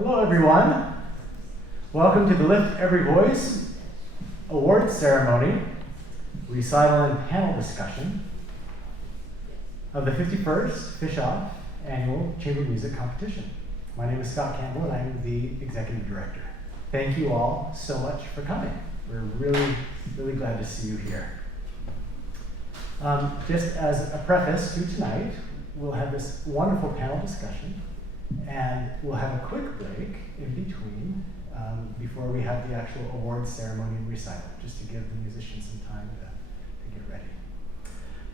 Hello everyone. Welcome to the Lift Every Voice Awards Ceremony, recital and panel discussion of the 51st Fish-Off Annual Chamber Music Competition. My name is Scott Campbell and I'm the Executive Director. Thank you all so much for coming. We're really glad to see you here. Just as a preface to tonight, we'll have this wonderful panel discussion and we'll have a quick break in between before we have the actual awards ceremony and recital, just to give the musicians some time to get ready.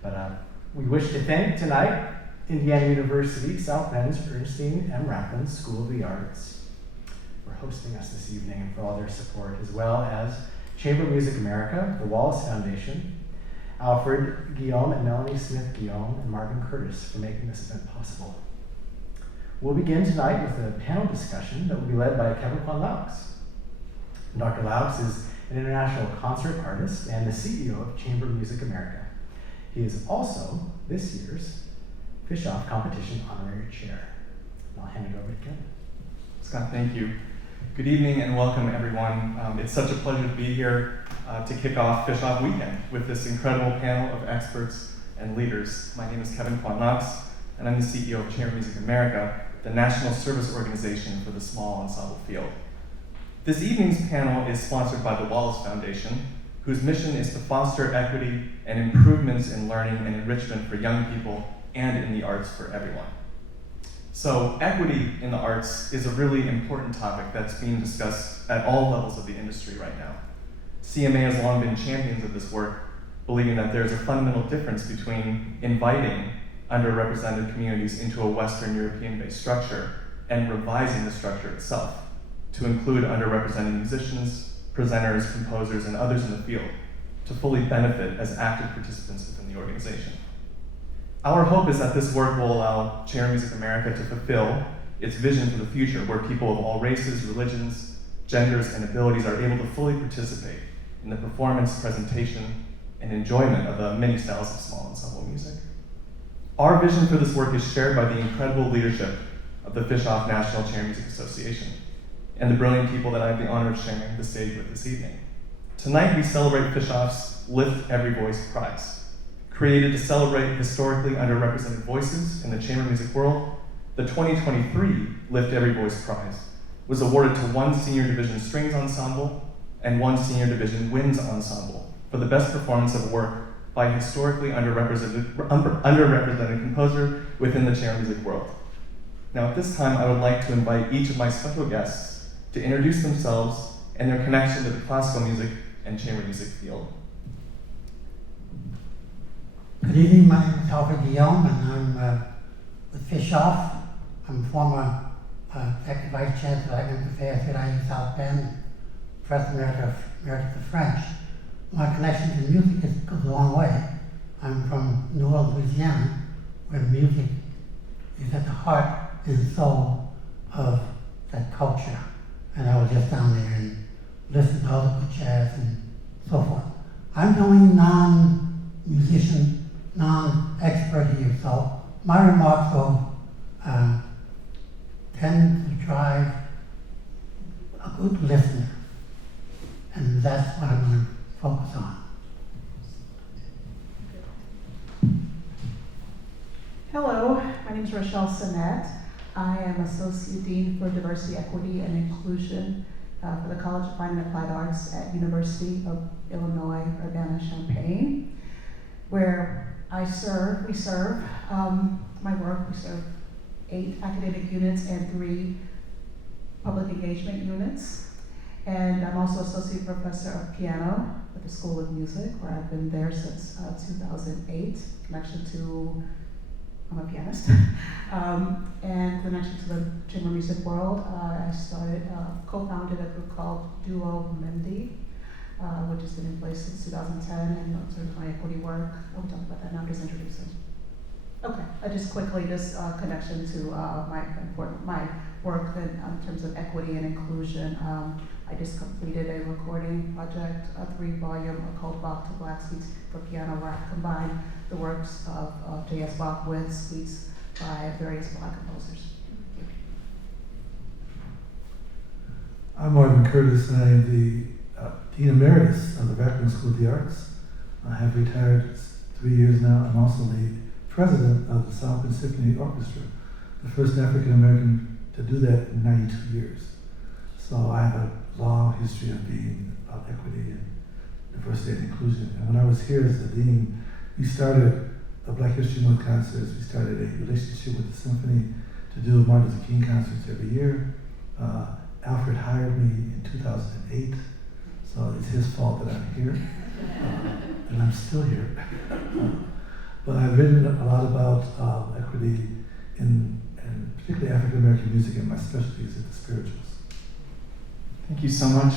But we wish to thank tonight Indiana University South Bend's Ernestine M. Racklin School of the Arts for hosting us this evening and for all their support, as well as Chamber Music America, the Wallace Foundation, Alfred Guillaume and Melanie Smith Guillaume, and Marvin Curtis for making this event possible. We'll begin tonight with a panel discussion that will be led by Kevin Kwan Laux. Dr. Laux is an international concert artist and the CEO of Chamber Music America. He is also this year's Fish-Off Competition Honorary Chair. And I'll hand it over to Kevin. Scott, thank you. Good evening and welcome everyone. It's such a pleasure to be here to kick off Fish-Off Weekend with this incredible panel of experts and leaders. My name is Kevin Kwan Laux, and I'm the CEO of Chamber Music America, the national service organization for the small ensemble field. This evening's panel is sponsored by the Wallace Foundation, whose mission is to foster equity and improvements in learning and enrichment for young people and in the arts for everyone. So equity in the arts is a really important topic that's being discussed at all levels of the industry right now. CMA has long been champions of this work, believing that there's a fundamental difference between inviting underrepresented communities into a Western European-based structure and revising the structure itself to include underrepresented musicians, presenters, composers, and others in the field to fully benefit as active participants within the organization. Our hope is that this work will allow Chamber Music America to fulfill its vision for the future, where people of all races, religions, genders, and abilities are able to fully participate in the performance, presentation, and enjoyment of the many styles of small ensemble music. Our vision for this work is shared by the incredible leadership of the Fish-Off National Chamber Music Association and the brilliant people that I have the honor of sharing the stage with this evening. Tonight we celebrate Fish-Off's Lift Every Voice Prize. Created to celebrate historically underrepresented voices in the chamber music world, the 2023 Lift Every Voice Prize was awarded to one senior division strings ensemble and one senior division winds ensemble for the best performance of a work by a historically underrepresented composer within the chamber music world. Now at this time, I would like to invite each of my special guests to introduce themselves and their connection to the classical music and chamber music field. Good evening, my name is Alfred Guillaume and I'm with Fish-Off. I'm former Executive Vice Chancellor of Academic Affairs at IU South Bend, Professor Emeritus of French. My connection to music goes a long way. I'm from New Orleans, Louisiana, where music is at the heart and soul of that culture. And I was just down there and listened to all the good jazz and so forth. I'm the only non-musician, non-expert here, so my remarks will tend to drive a good listener. And that's what I'm going to focus on. Hello, my name is Rochelle Sinnett. I am Associate Dean for Diversity, Equity, and Inclusion for the College of Fine and Applied Arts at University of Illinois, Urbana-Champaign, where we serve 8 academic units and 3 public engagement units. And I'm also Associate Professor of Piano at the School of Music, where I've been there since 2008, connection to, I'm a pianist, and connection to the chamber music world. I co-founded a group called Duo Mendi, which has been in place since 2010, and sort of my equity work. We'll talk about that now, just introducing. Okay, just quickly, this connection to my work in terms of equity and inclusion. I just completed a recording project, a 3-volume called Bach to Black Suites for Piano, where I combined the works of J.S. Bach with suites by various Black composers. I'm Marvin Curtis, and I am the Dean Emeritus of the Rackham School of the Arts. I have retired 3 years now. I'm also the President of the South Bend Symphony Orchestra, the first African American to do that in 92 years. So I have a long history of being about equity and diversity and inclusion. And when I was here as the Dean, we started the Black History Month concerts. We started a relationship with the symphony to do Martin Luther King concerts every year. Alfred hired me in 2008, so it's his fault that I'm here, and I'm still here. But I've written a lot about equity and particularly African American music, and my specialties are the spirituals. Thank you so much.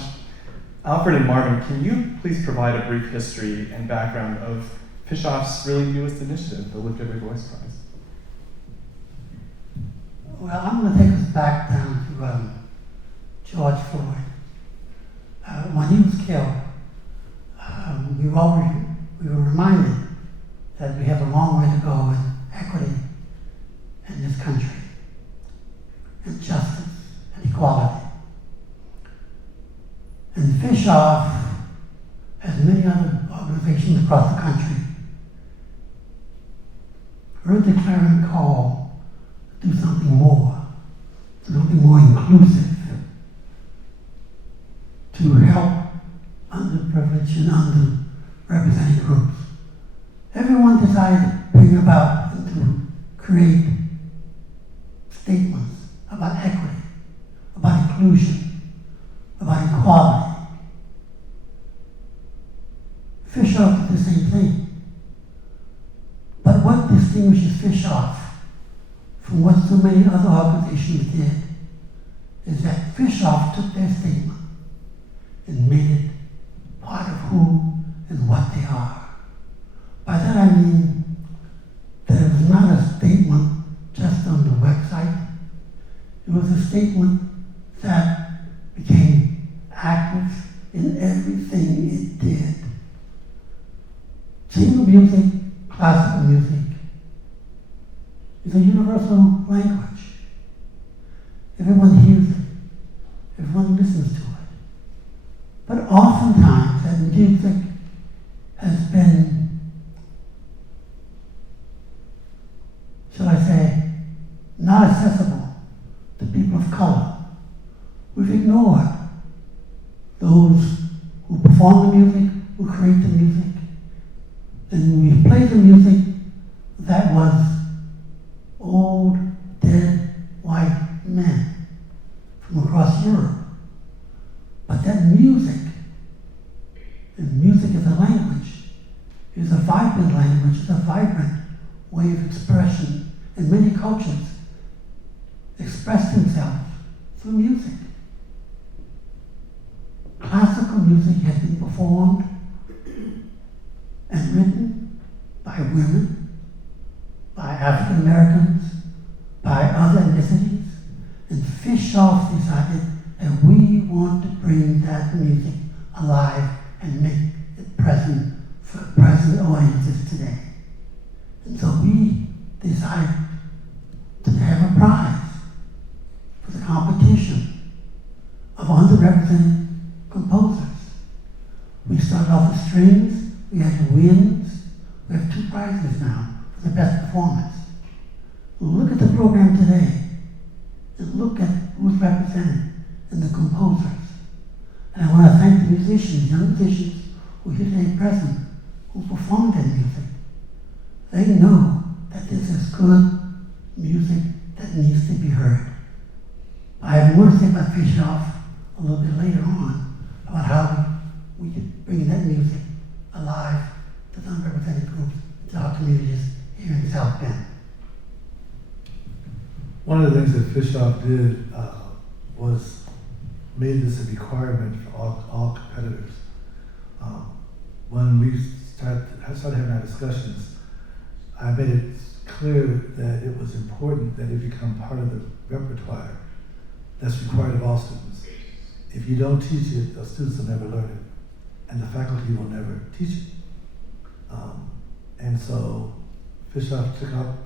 Alfred and Marvin, can you please provide a brief history and background of Fishoff's really newest initiative, the Lift Every Voice Prize? Well, I'm going to take us back down to George Floyd. When he was killed, we were reminded that we have a long way to go in equity in this country, and justice and equality. And Fishoff, as many other organizations across the country, heard the clarion call to do something more, to do something more inclusive, to help underprivileged and underrepresented groups. Everyone decided to bring about and to create statements about equity, about inclusion, about equality. Fishoff did the same thing. But what distinguishes Fishoff from what so many other organizations did is that Fishoff took their statement and made it part of who and what they are. By that I mean that it was not a statement just on the website. It was a statement that became active in everything it did. Chamber music, classical music, is a universal language. Everyone hears it. Everyone listens to it. But oftentimes that music has been, shall I say, not accessible to people of color. We've ignored those who perform the music, who create the music, and we've played the music that was old, dead, white men from across Europe. But that music, and music as a language, is a vibrant language, it's a vibrant way of expression, and many cultures express themselves through music. Classical music has been performed and written by women, by African Americans, by other ethnicities, and Fishoff decided that we want to bring that music alive and make it present for present audiences today. And so we decided to have a prize for the competition of underrepresented composers. We started off with strings, we had winds, we have 2 prizes now for the best performance. Look at the program today and look at who's represented and the composers. And I want to thank the musicians, young musicians who are here today present, who performed that music. They know that this is good music that needs to be heard. I have more to say about Fishoff a little bit later on, about how we could bring that music alive to the underrepresented groups, to our communities here in South Bend. One of the things that Fishoff did was made this a requirement for all competitors. When we started having our discussions, I made it clear that it was important that it become part of the repertoire that's required of all students. If you don't teach it, the students will never learn it, and the faculty will never teach it. And so Fishoff took up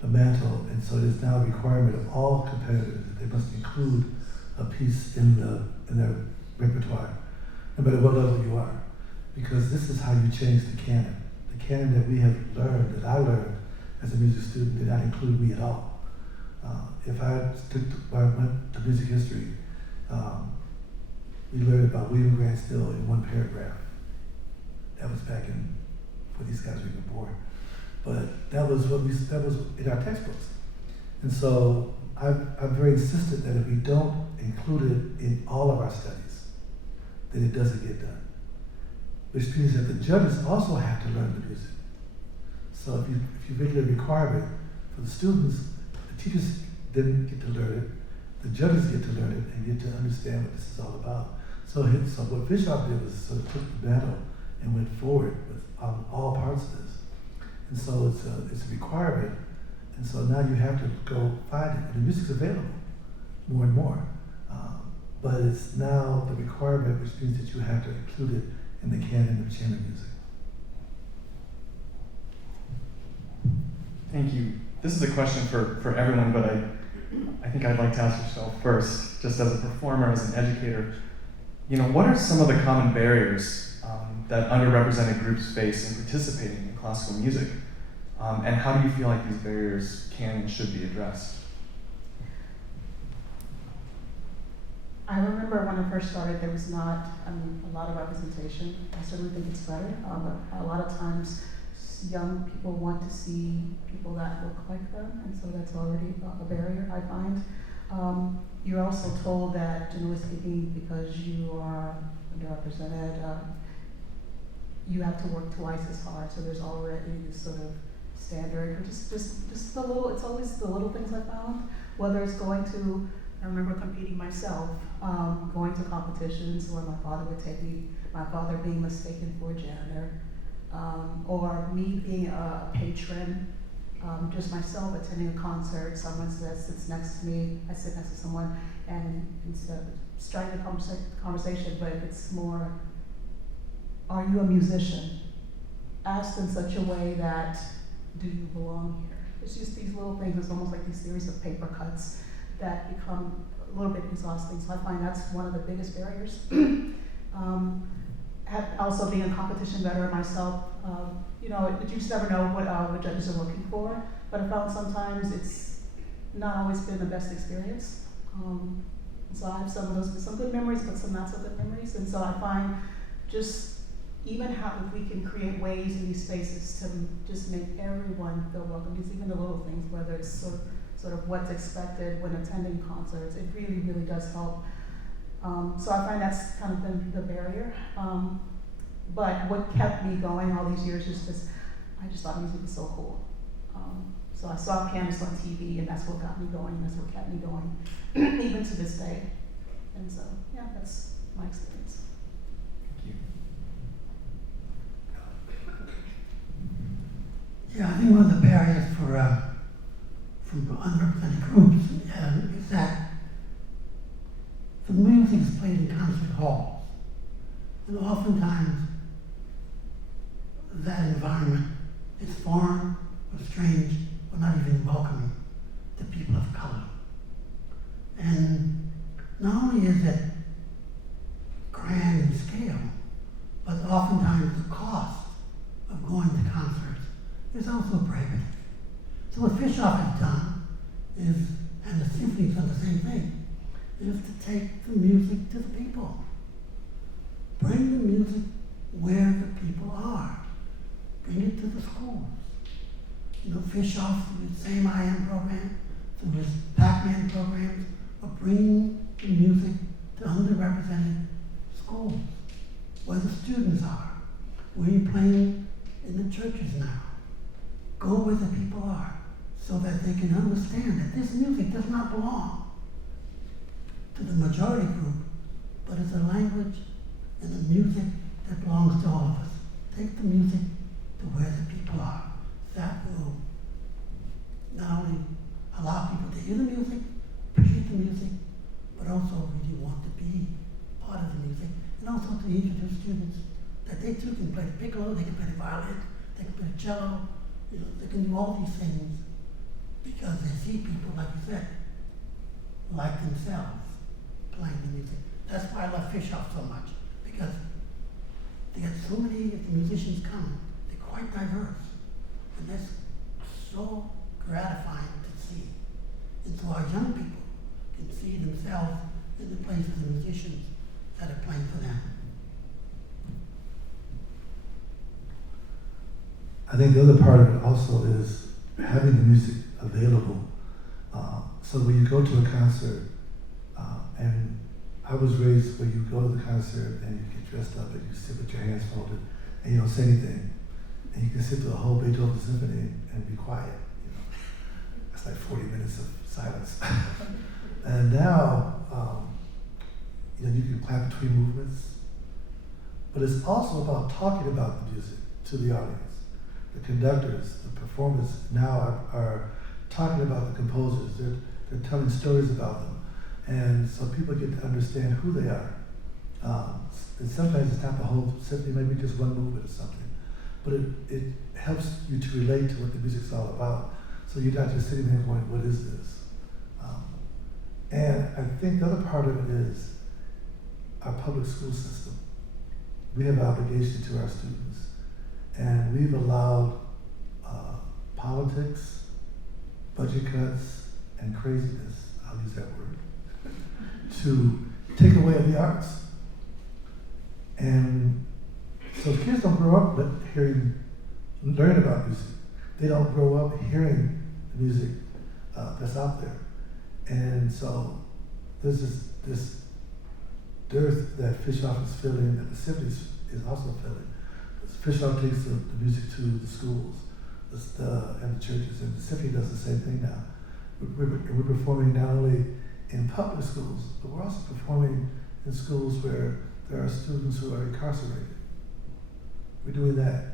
the mantle, and so it is now a requirement of all competitors that they must include a piece in their repertoire, no matter what level you are, because this is how you change the canon. The canon that we have learned, that I learned as a music student, did not include me at all. If I went to music history, we learned about William Grant Still in one paragraph. That was back in, before these guys were even born. But that was in our textbooks. And so I'm very insistent that if we don't include it in all of our studies, then it doesn't get done. Which means that the judges also have to learn the music. So if you make it a requirement for the students, the teachers didn't get to learn it, the judges get to learn it and get to understand what this is all about. So what Fishoff did was sort of took the battle and went forward with all parts of this. And so it's a requirement. And so now you have to go find it. And the music's available more and more. But it's now the requirement, which means that you have to include it in the canon of chamber music. Thank you. This is a question for everyone, but I think I'd like to ask yourself first, just as a performer, as an educator, what are some of the common barriers that underrepresented groups face in participating in classical music? And how do you feel like these barriers can and should be addressed? I remember when I first started, there was not a lot of representation. I certainly think it's better, but a lot of times young people want to see people that look like them, and so that's already a barrier, I find. You're also told that, generally speaking, because you are underrepresented, you have to work twice as hard, so there's already this sort of standard, or just the little, it's always the little things I found, whether it's going to, I remember competing myself, going to competitions where my father would take me, my father being mistaken for a janitor, or me being a patron, just myself attending a concert, someone sits next to me, I sit next to someone, and instead of starting a conversation, but it's more, are you a musician? Asked in such a way that, do you belong here? It's just these little things, it's almost like these series of paper cuts that become a little bit exhausting, so I find that's one of the biggest barriers. Also being a competition veteran myself, you just never know what judges are looking for, but I found sometimes it's not always been the best experience. So I have some good memories, but some not so good memories, and so I find just even how if we can create ways in these spaces to just make everyone feel welcome, just even the little things, whether it's sort of what's expected when attending concerts, it really, really does help. So I find that's kind of been the barrier. But what kept me going all these years is because I just thought music was so cool. So I saw pianists on TV, and that's what got me going, and that's what kept me going, even to this day. And so, yeah, that's my experience. Thank you. Yeah, I think one of the barriers from underrepresented groups is that the music is played in concert halls. And oftentimes, that environment is foreign or strange or not even welcoming to people of color. And not only is it grand in scale, but oftentimes the cost of going to concerts is also prohibitive. So what Fishoff has done is, and the symphony's done the same thing, is to take the music to the people. Bring the music where the people are. Bring it to the schools. Fishoff, through his Same I Am program, through his Pac-Man programs, are bringing the music to underrepresented schools, where the students are, where you're playing in the churches now. Go where the people are, so that they can understand that this music does not belong to the majority group, but it's a language and the music that belongs to all of us. Take the music to where the people are. That will not only allow people to hear the music, appreciate the music, but also really want to be part of the music, and also to introduce students that they too can play the piccolo, they can play the violin, they can play the cello, they can do all these things because they see people, like you said, like themselves. playing the music. That's why I love Fish Off so much, because they got so many of the musicians coming. They're quite diverse, and that's so gratifying to see. And so our young people can see themselves in the place of the musicians that are playing for them. I think the other part of it also is having the music available. So when you go to a concert, and I was raised where you go to the concert and you get dressed up and you sit with your hands folded and you don't say anything. And you can sit through a whole Beethoven symphony and be quiet. You know, that's like 40 minutes of silence. And now, you know, you can clap between movements. But it's also about talking about the music to the audience. The conductors, the performers now are talking about the composers. They're telling stories about them. And so people get to understand who they are. And sometimes it's not the whole symphony, maybe just one movement or something. But it helps you to relate to what the music's all about. So you're not just sitting there going, what is this? And I think the other part of it is our public school system. We have an obligation to our students. And we've allowed politics, budget cuts, and craziness, I'll use that word, to take away the arts. And so kids don't grow up learning about music. They don't grow up hearing the music that's out there. And so there's this dearth that Fish Off is filling, that the symphony is also filling. Fish Off takes the music to the schools and the churches, and the symphony does the same thing now. We're performing not only in public schools, but we're also performing in schools where there are students who are incarcerated. We're doing that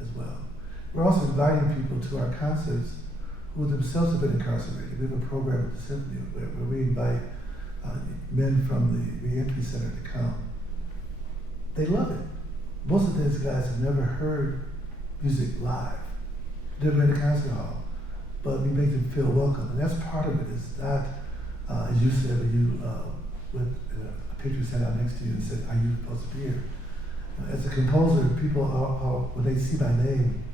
as well. We're also inviting people to our concerts who themselves have been incarcerated. We have a program at the symphony where we invite men from the reentry center to come. They love it. Most of these guys have never heard music live, never been to a concert hall, but we make them feel welcome. And that's part of it. It's not, as you said, when you with a picture sat out next to you and said, are you supposed to be here? As a composer, people when they see my name,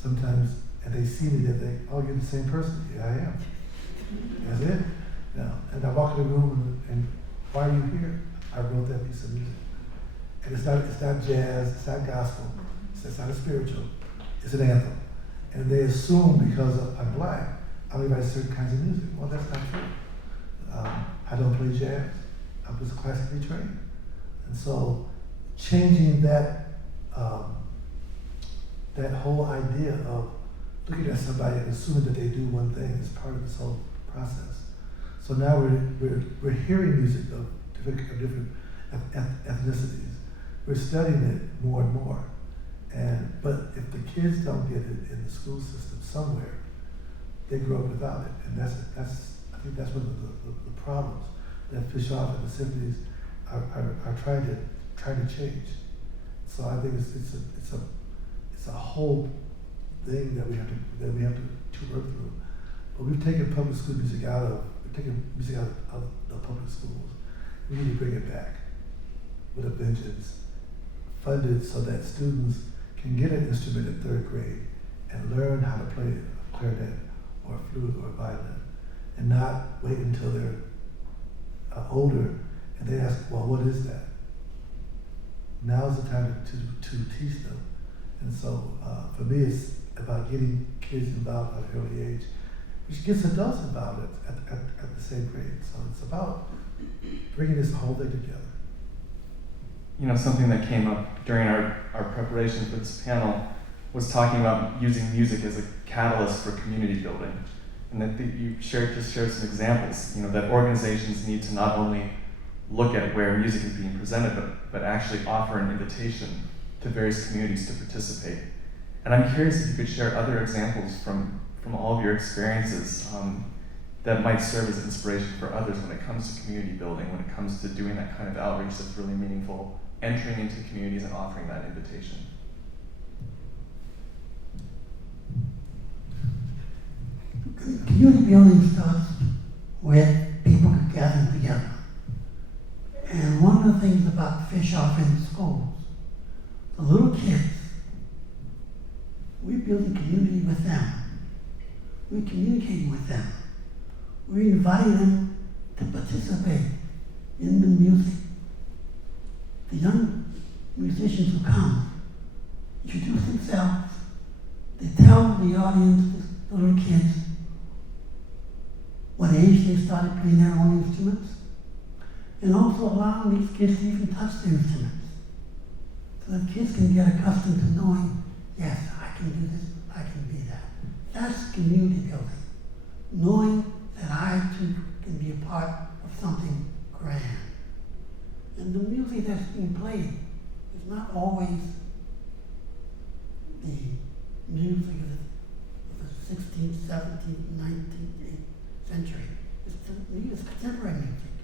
sometimes, and they see me, they think, oh, you're the same person. Yeah, I am. That's it. No. And I walk in the room and why are you here? I wrote that piece of music. And it's not jazz, it's not gospel, it's not a spiritual, it's an anthem. And they assume because I'm black, I only write certain kinds of music. Well, that's not true. I don't play jazz. I was classically trained. And so changing that that whole idea of looking at somebody and assuming that they do one thing is part of this whole process. So now we're hearing music of different ethnicities. We're studying it more and more. But if the kids don't get it in the school system somewhere, they grow up without it. And I think that's one of the problems that Fish Off and the symphonies are trying to change. So I think it's a whole thing that we have to work through. But we've taken public school music we've taken music out of the public schools. We need to bring it back with a vengeance, funded so that students can get an instrument in third grade and learn how to play a clarinet or a flute or a violin, and not wait until they're older and they ask, well, what is that? Now's the time to teach them. And so for me, it's about getting kids involved at an early age, which gets adults involved at the same grade. So it's about bringing this whole thing together. You know, something that came up during our preparation for this panel was talking about using music as a catalyst for community building. And that you shared some examples, you know, that organizations need to not only look at where music is being presented, but actually offer an invitation to various communities to participate. And I'm curious if you could share other examples from all of your experiences that might serve as inspiration for others when it comes to community building, when it comes to doing that kind of outreach that's really meaningful, entering into communities and offering that invitation. Community building starts with people gathering together. community with them. We're communicating with them. We're inviting them to participate in the music. The young musicians who come introduce themselves. They tell the audience, the little kids, what age they started playing their own instruments, and also allowing these kids to even touch their instruments. So that kids can get accustomed to knowing, yes, I can do this, I can be that. That's community building. Knowing that I too can be a part of something grand. And the music that's being played is not always the music of the 16th, 17th, 19th century. It's contemporary music.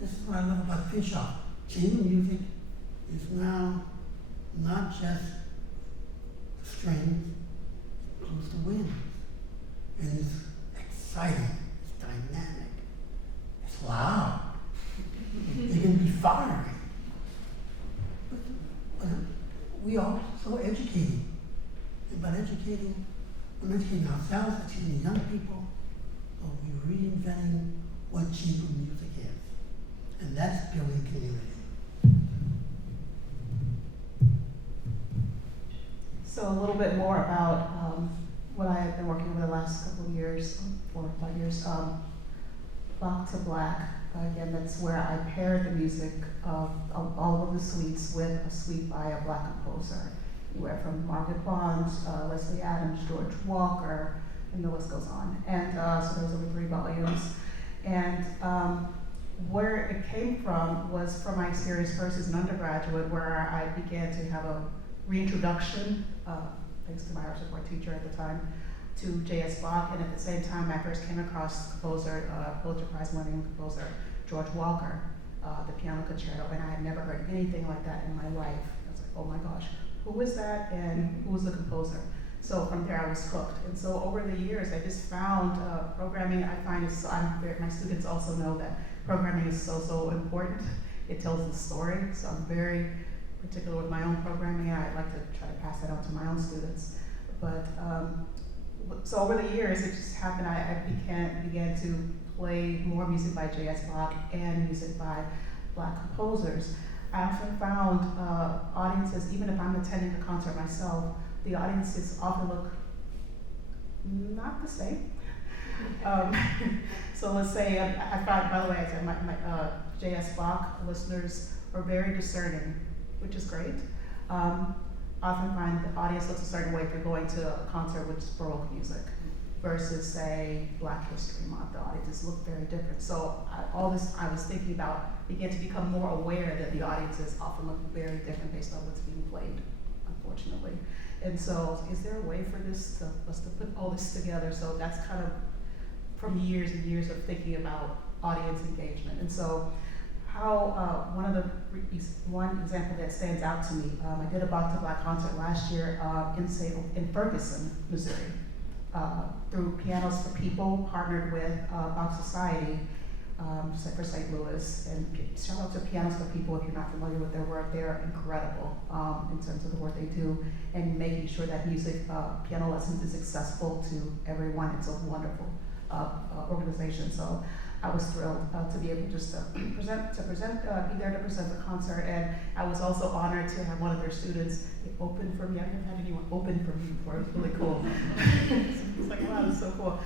This is what I love about Fish Off. Chamber music is now not just strings, it includes the winds. And it's exciting, it's dynamic, it's loud, it can be fiery. But we are also educating. And by educating, we're educating ourselves, educating young people, so we're reinventing what chamber music is. And that's building community. So a little bit more about what I have been working over the last couple of years, 4 or 5 years. Bach to Black, again, that's where I paired the music of all of the suites with a suite by a Black composer. Anywhere from Margaret Bond, Leslie Adams, George Walker, and the list goes on. And so there's over 3 volumes. And where it came from was from my experience first as an undergraduate, where I began to have a reintroduction, thanks to my art support teacher at the time, to J.S. Bach, and at the same time I first came across composer, Pulitzer Prize winning composer, George Walker, the piano concerto, and I had never heard anything like that in my life. I was like, oh my gosh, who is that and who was the composer? So from there I was hooked. And so over the years I just found programming, I find is, my students also know that programming is so important. It tells the story, so I'm very particular with my own programming, and I'd like to try to pass that on to my own students. But so over the years, it just happened. I began to play more music by J.S. Bach and music by Black composers. I often found audiences, even if I'm attending the concert myself, the audiences often look not the same. So let's say I found, by the way, I said my J.S. Bach listeners are very discerning, which is great. Often find the audience looks a certain way if you're going to a concert with Baroque music versus, say, Black History Month. The audiences look very different. So all this I was thinking about began to become more aware that the audiences often look very different based on what's being played, unfortunately. And so is there a way for us to put all this together? So that's kind of from years and years of thinking about audience engagement. And so how one example that stands out to me, I did a Bach to Black concert last year in Ferguson, Missouri, through Pianos for People, partnered with Bach Society for St. Louis. And shout out to Pianos for People if you're not familiar with their work. They're incredible in terms of the work they do and making sure that music, piano lessons is accessible to everyone. It's a wonderful organization. So I was thrilled to be able just to be there to present the concert, and I was also honored to have one of their students open for me. I've never had anyone open for me before. It was really cool. It's like, wow, this is so cool.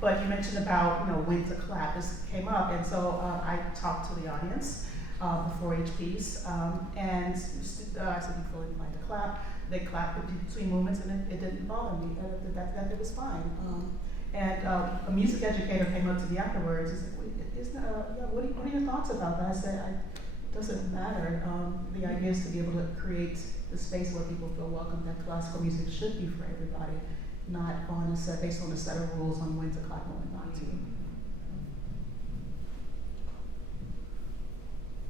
But you mentioned about when to clap. This came up, and so I talked to the audience before each piece, and I said, "You feel inclined to clap?" They clapped between movements, and it didn't bother me. That it was fine. And a music educator came up to me afterwards. He's like, what are your thoughts about that? I said, it doesn't matter. The idea is to be able to create the space where people feel welcome, that classical music should be for everybody, not based on a set of rules on when to clap and when not to.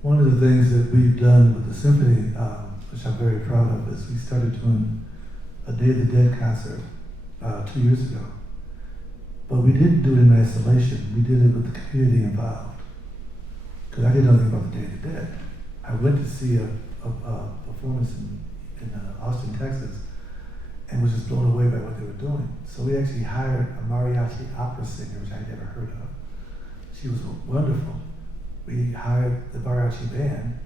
One of the things that we've done with the symphony, which I'm very proud of, is we started doing a Day of the Dead concert 2 years ago. But we didn't do it in isolation. We did it with the community involved. Because I didn't know anything about the Day of the Dead. I went to see a performance in Austin, Texas, and was just blown away by what they were doing. So we actually hired a mariachi opera singer, which I'd never heard of. She was wonderful. We hired the mariachi band,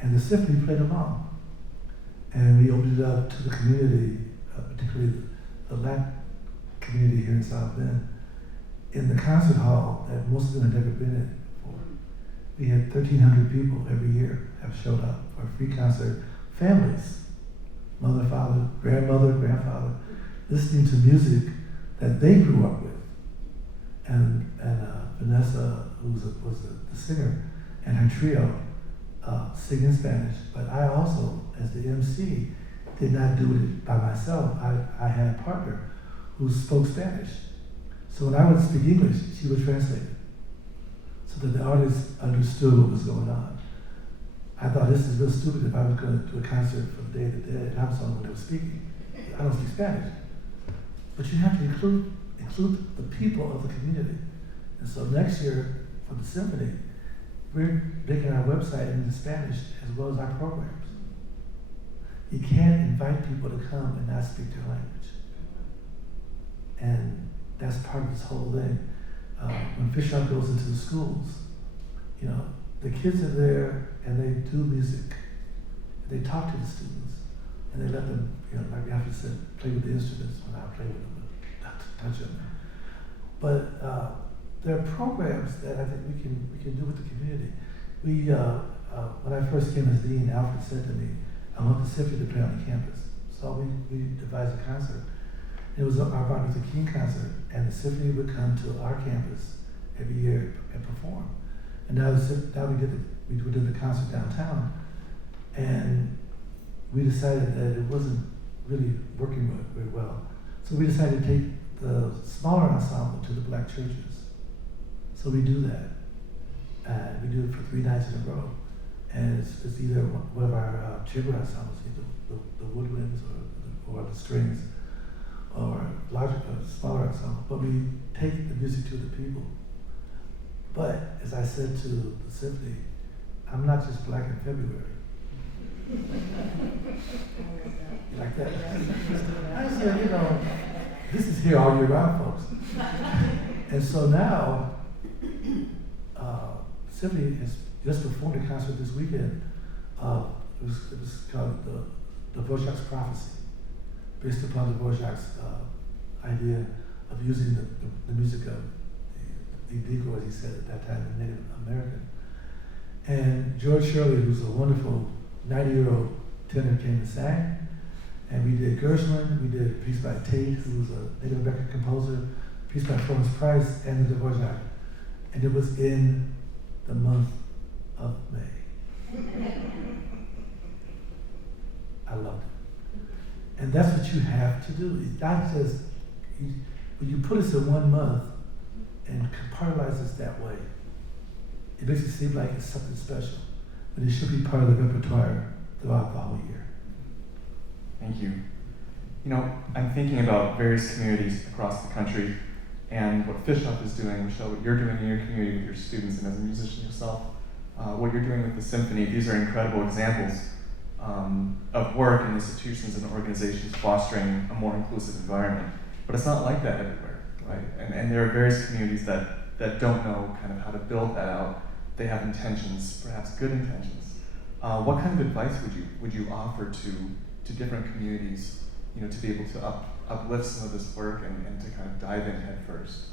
and the symphony played along. And we opened it up to the community, particularly the Latin community here in South Bend, in the concert hall that most of them had never been in before. We had 1,300 people every year have showed up for a free concert. Families, mother, father, grandmother, grandfather, listening to music that they grew up with. And Vanessa, who was the singer, and her trio sing in Spanish. But I also, as the MC, did not do it by myself. I had a partner who spoke Spanish. So when I would speak English, she would translate it so that the audience understood what was going on. I thought this is real stupid if I was going to do a concert for the Day of the Dead and I was the only one that was speaking. I don't speak Spanish. But you have to include the people of the community. And so next year for the symphony, we're making our website into Spanish as well as our programs. You can't invite people to come and not speak their language. And that's part of this whole thing. When Fish Off goes into the schools, you know, the kids are there and they do music. They talk to the students and they let them, you know, like we have to sit, play with the instruments when I play with them, but not to touch them. But there are programs that I think we can do with the community. We, when I first came as dean, Alfred said to me, I want the symphony to play on the campus. So we devised a concert. It was our Martin Luther King concert, and the symphony would come to our campus every year and perform. And now we did the concert downtown, and we decided that it wasn't really working very well. So we decided to take the smaller ensemble to the black churches. So we do that. And we do it for 3 nights in a row. And it's either one of our chamber ensembles, either the woodwinds or the strings, or larger, smaller ensemble. But we take the music to the people. But as I said to the symphony, I'm not just Black in February. You like that? I said, you know, this is here all year round, folks. And so now, Symphony has just performed a concert this weekend. It was called the Dvorak's Prophecy, based upon Dvorak's idea of using the music of the Negro, as he said at that time, the Native American. And George Shirley, who's a wonderful 90-year-old tenor, came and sang. And we did Gershwin, we did a piece by Tate, who was a Native American composer, a piece by Florence Price, and the Dvorak. And it was in the month of May. I loved it. And that's what you have to do. It's not just, when you put us in 1 month and compartmentalize us that way, it makes it seem like it's something special. But it should be part of the repertoire throughout the whole year. Thank you. You know, I'm thinking about various communities across the country and what Fish Up is doing, Michelle, what you're doing in your community with your students and as a musician yourself, what you're doing with the symphony. These are incredible examples of work and institutions and organizations fostering a more inclusive environment. But it's not like that everywhere, right? And there are various communities that don't know kind of how to build that out. They have intentions, perhaps good intentions. What kind of advice would you offer to different communities, you know, to be able to uplift some of this work and to kind of dive in head first?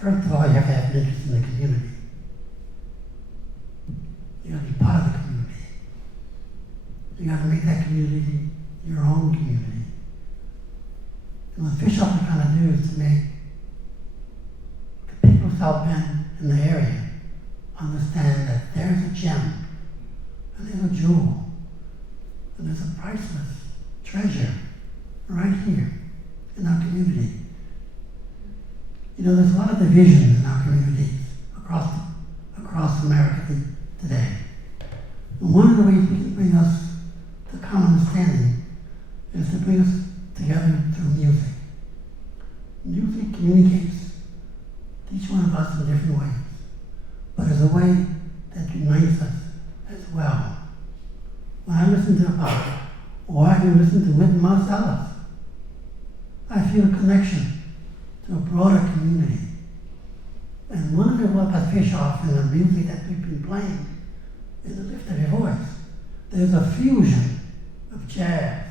First of all, you have to have an interest in the community. You got to be part of the community. You got to make that community your own community. And what Fish Up is trying to do is to make the people of South Bend in the area understand that there's a gem, and there's a jewel, and there's a priceless treasure right here in our community. You know, there's a lot of division in our communities across America today. And one of the ways we can bring us to common understanding is to bring us together through music. Music communicates to each one of us in different ways, but is a way that unites us as well. listen to Bach, or I can listen to Wynton Marsalis. I feel a connection to a broader community. And one of the what I fish off in the music that we've been playing is the lift of your voice. There's a fusion of jazz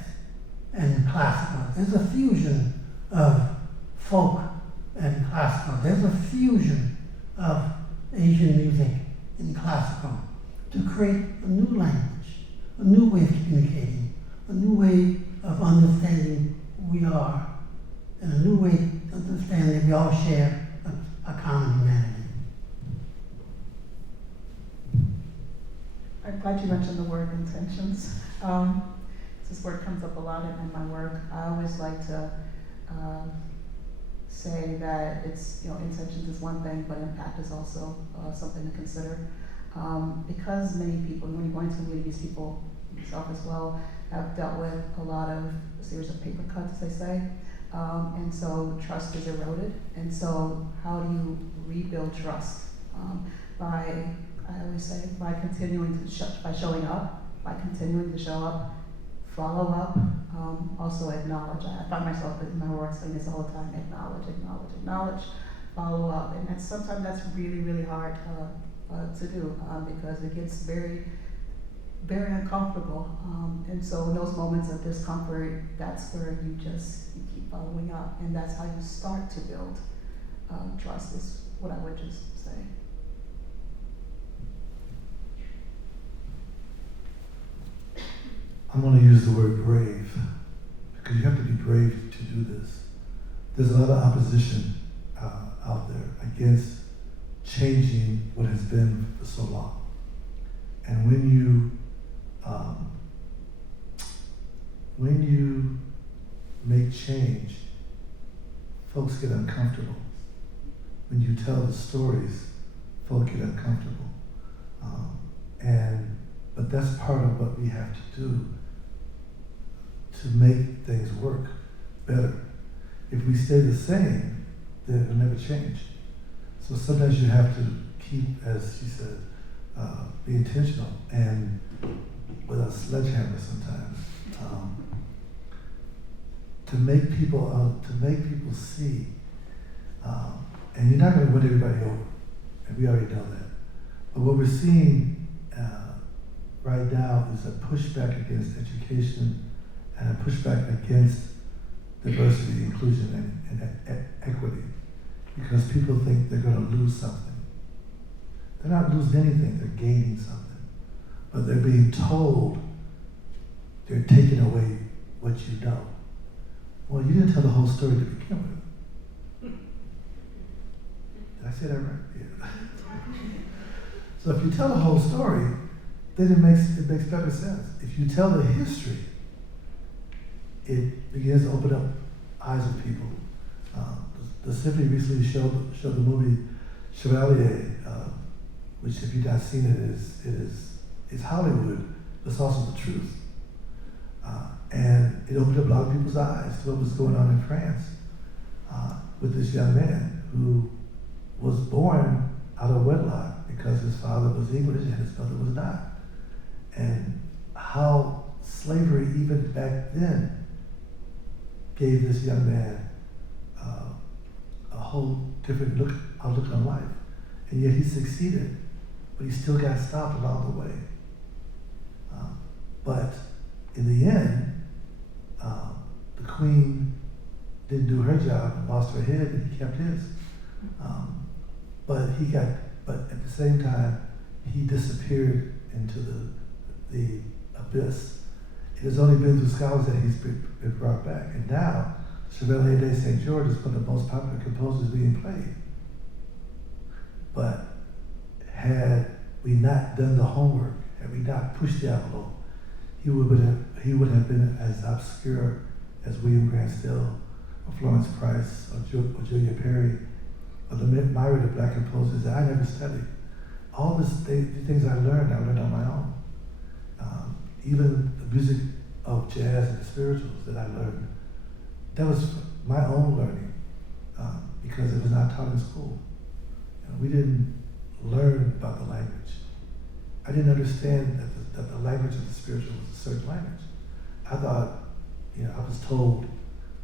and classical. There's a fusion of folk and classical. There's a fusion of Asian music and classical to create a new language, a new way of communicating, a new way of understanding who we are, and a new way to understand that we all share a common humanity. I'm glad you mentioned the word intentions. This word comes up a lot in my work. I always like to say that it's, intentions is one thing, but impact is also something to consider. Because many people, when you go into communities, people, myself as well, have dealt with a series of paper cuts, as they say. And so trust is eroded. And so how do you rebuild trust? I always say, by continuing to by showing up, by continuing to show up, follow up, also acknowledge. I find myself in my work saying this all the time: acknowledge, follow up. And sometimes that's really, really hard to do because it gets very, very uncomfortable. And so in those moments of discomfort, that's where you keep following up. And that's how you start to build trust, is what I would just say. I'm going to use the word brave, because you have to be brave to do this. There's a lot of opposition out there against changing what has been for so long. And when you make change, folks get uncomfortable. When you tell the stories, folks get uncomfortable. But that's part of what we have to do to make things work better. If we stay the same, then it'll never change. So sometimes you have to keep, as she said, be intentional, and with a sledgehammer sometimes, to make people see. And you're not going to win everybody over, and we already know that. But what we're seeing right now is a pushback against education and a pushback against diversity, inclusion, and equity, because people think they're going to lose something. They're not losing anything, they're gaining something. But they're being told they're taking away what you know. Well, you didn't tell the whole story to begin with. Did I say that right? Yeah. So if you tell the whole story, then it makes better sense. If you tell the history, it begins to open up eyes of people. The symphony recently showed the movie Chevalier, which, if you've not seen it, is Hollywood, but it's also the truth. And it opened up a lot of people's eyes to what was going on in France with this young man who was born out of wedlock because his father was English and his mother was not. And how slavery, even back then, gave this young man a whole different outlook on life. And yet he succeeded, but he still got stopped along the way. But in the end, the queen didn't do her job and lost her head, and he kept his. But at the same time, he disappeared into the abyss. It has only been through scholars that he's been brought back. And now, Chevalier de St. George is one of the most popular composers being played. But had we not done the homework, had we not pushed the envelope, he would have been as obscure as William Grant Still, or Florence Price, or Julia Perry, or the myriad of black composers that I never studied. All the things I learned on my own. Even the music of jazz and the spirituals that I learned, that was my own learning, because it was not taught in school. We didn't learn about the language. I didn't understand that the language of the spiritual was a certain language. I thought, I was told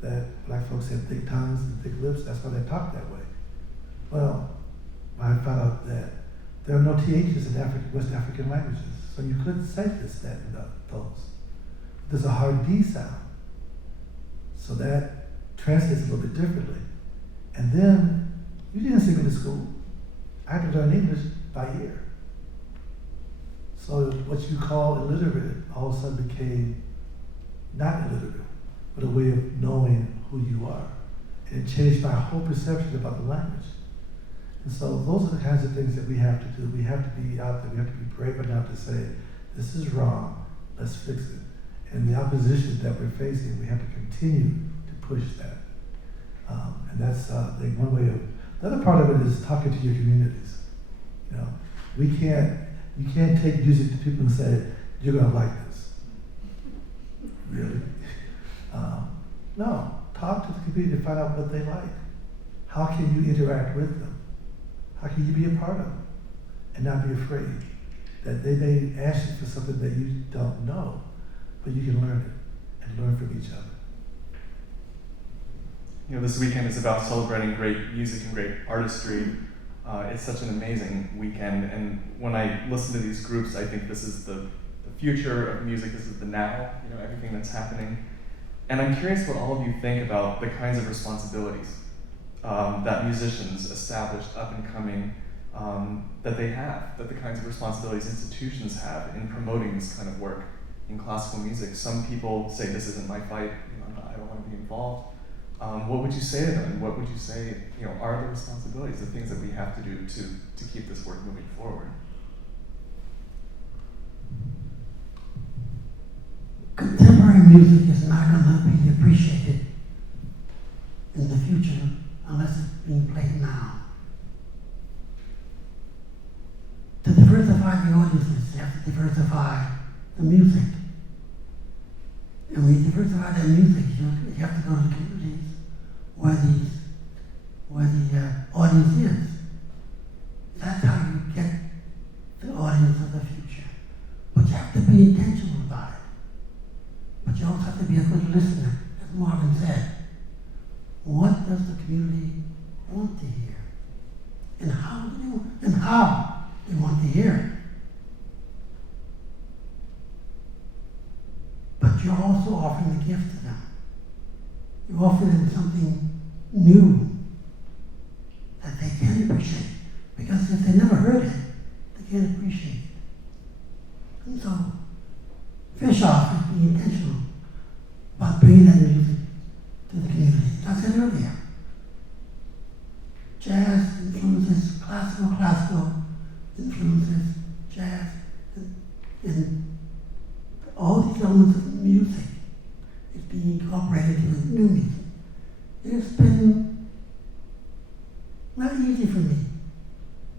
that black folks had thick tongues and thick lips, that's why they talk that way. Well, I found out that there are no THs in West African languages, so you couldn't say this, that, and those. There's a hard D sound, so that translates a little bit differently. And then, you didn't send me to school. I had to learn English by ear. So what you call illiterate all of a sudden became not illiterate, but a way of knowing who you are. And it changed my whole perception about the language. And so those are the kinds of things that we have to do. We have to be out there, we have to be brave enough to say, this is wrong, let's fix it. And the opposition that we're facing, we have to continue to push that. And that's one way of, the other part of it is talking to your communities. You can't take music to people and say, you're gonna like this. Really? No, talk to the community to find out what they like. How can you interact with them? How can you be a part of them and not be afraid that they may ask you for something that you don't know, but you can learn it and learn from each other. This weekend is about celebrating great music and great artistry. It's such an amazing weekend, and when I listen to these groups, I think this is the future of music, this is the now, everything that's happening. And I'm curious what all of you think about the kinds of responsibilities that musicians, established, up and coming, that they have, that the kinds of responsibilities institutions have in promoting this kind of work in classical music. Some people say, this isn't my fight, I don't want to be involved. What would you say to them? And what would you say, are the responsibilities, the things that we have to do to keep this work moving forward? Contemporary music is not going to be appreciated in the future unless it's being played now. To diversify the audiences, you have to diversify the music. And when you diversify that music, you have to go to communities where the audience is. That's how you get the audience of the future. But you have to be intentional about it. But you also have to be a good listener, as Marvin said. What does the community want to hear? And how they want to hear it. But you're also offering a gift to them. You're offering them something new that they can appreciate. Because if they never heard it, they can't appreciate it. And so, Fish Off is being intentional about bringing that music to the community. As I said earlier, jazz influences classical influences jazz, and all these elements of music is being incorporated into new music. It's been not easy for me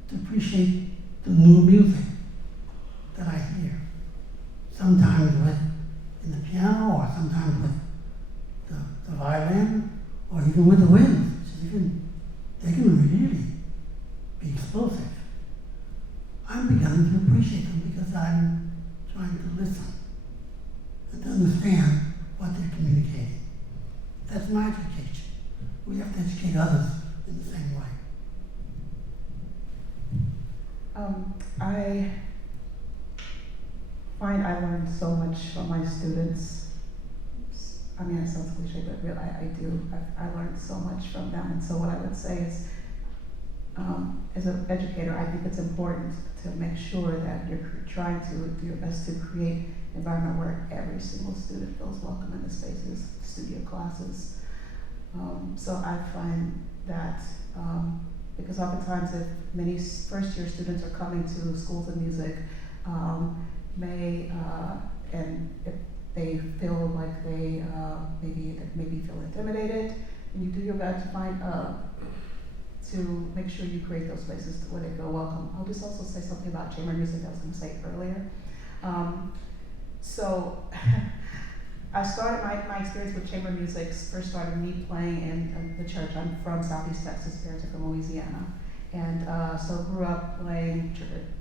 to appreciate the new music that I hear. Sometimes in the piano, or sometimes with the violin, or even with the winds. They can really be explosive. I'm beginning to appreciate them because I'm trying to listen and to understand what they're communicating. That's my education. We have to educate others in the same way. I find I learned so much from my students. I mean, it sounds cliche, but really, I do. I learned so much from them. And so what I would say is, as an educator, I think it's important to make sure that you're trying to do your best to create an environment where every single student feels welcome in the spaces, studio classes. So I find that, because oftentimes if many first-year students are coming to schools of music, and if they feel like they maybe feel intimidated, and you do your best to find to make sure you create those spaces where they feel welcome. I'll just also say something about chamber music that I was going to say earlier. So I started my experience with chamber music first started me playing in the church. I'm from Southeast Texas, parents are from Louisiana. And so grew up playing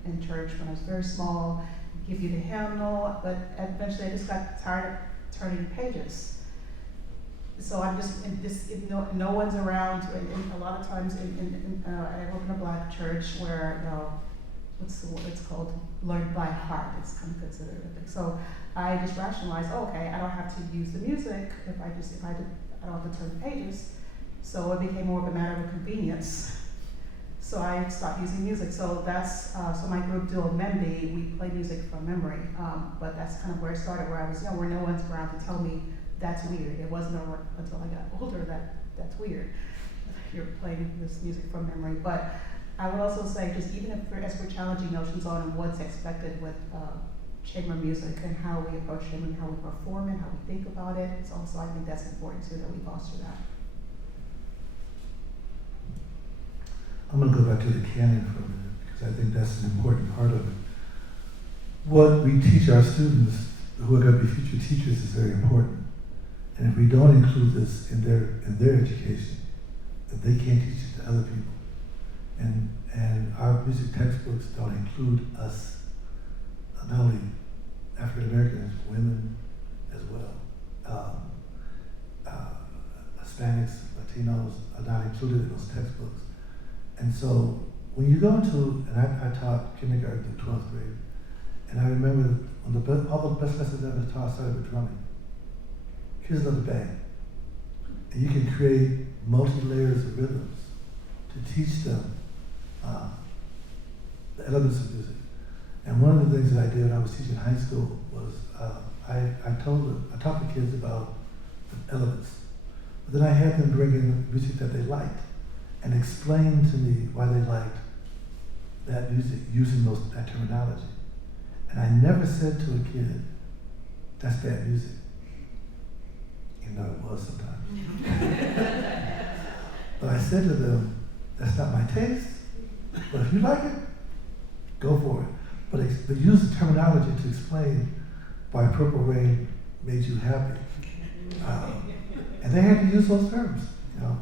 in church when I was very small, give you the hymnal, but eventually I just got tired of turning pages. So I'm just, no one's around, and a lot of times I grew up in a Black church where, it's called learned by heart, it's kind of considered a thing. So I just rationalized, okay, I don't have to use the music if I don't have to turn pages. So it became more of a matter of convenience. So I stopped using music. So that's, so my group Duo Mendi, we play music from memory. But that's kind of where it started, where I was young, where no one's around to tell me that's weird. It wasn't until I got older that's weird. You're playing this music from memory. But I would also say, just even as we're challenging notions on what's expected with chamber music and how we approach it and how we perform it, how we think about it, it's also, I think that's important too, that we foster that. I'm going to go back to the canon for a minute because I think that's an important part of it. What we teach our students who are going to be future teachers is very important. And if we don't include this in their education, that they can't teach it to other people. And our music textbooks don't include us, not only African Americans, women as well. Hispanics, Latinos are not included in those textbooks. And so when you go into, and I taught kindergarten through 12th grade, and I remember all the best lessons I ever taught started with drumming. Kids love to bang. And you can create multi-layers of rhythms to teach them the elements of music. And one of the things that I did when I was teaching high school was I taught the kids about the elements. But then I had them bring in music that they liked and explain to me why they liked that music using that terminology. And I never said to a kid, that's bad music. Even though it was sometimes. But I said to them, that's not my taste, but if you like it, go for it. But use the terminology to explain why Purple Rain made you happy. And they had to use those terms,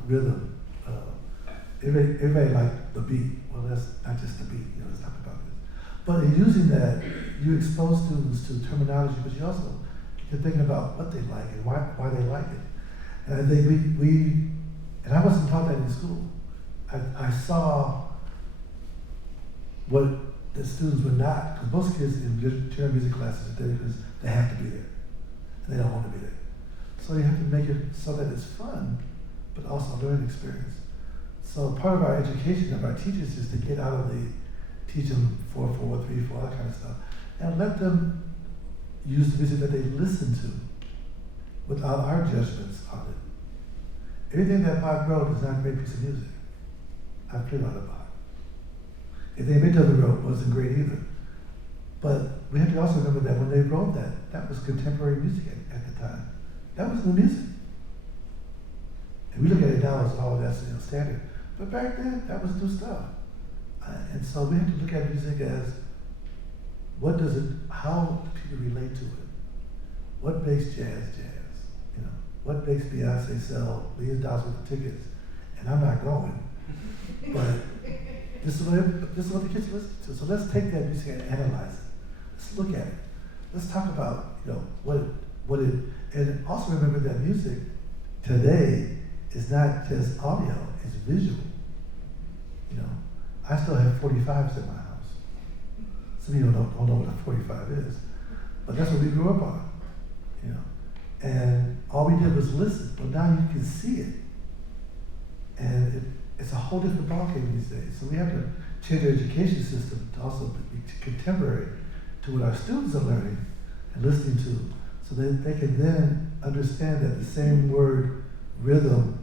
rhythm. Everybody liked the beat. Well, that's not just the beat, let's talk about this. But in using that, you expose students to terminology, but you also get thinking about what they like and why they like it. And I think and I wasn't taught that in school. I saw what the students were not, because most kids in general music classes are there because they have to be there, and they don't want to be there. So you have to make it so that it's fun, but also a learning experience. So part of our education of our teachers is to get out of teach them 4/4, 3/4, that kind of stuff, and let them use the music that they listen to without our judgments on it. Everything that Bach wrote is not a great piece of music. I've played a lot of Bach. Anything Beethoven wrote wasn't great either. But we have to also remember that when they wrote that was contemporary music at the time. That was the music. And we look at it now as, that's standard. But back then, that was new stuff. And so we have to look at music as, how do people relate to it? What makes jazz? What makes Beyonce sell millions of dollars worth of tickets? And I'm not going. But this is what the kids listen to. So let's take that music and analyze it. Let's look at it. Let's talk about, and also remember that music today is not just audio, it's visual. I still have 45s in my house. Some of you don't know what a 45 is, but that's what we grew up on, And all we did was listen, but now you can see it. And it's a whole different ballgame these days. So we have to change our education system to also be contemporary to what our students are learning and listening to, so that they can then understand that the same word rhythm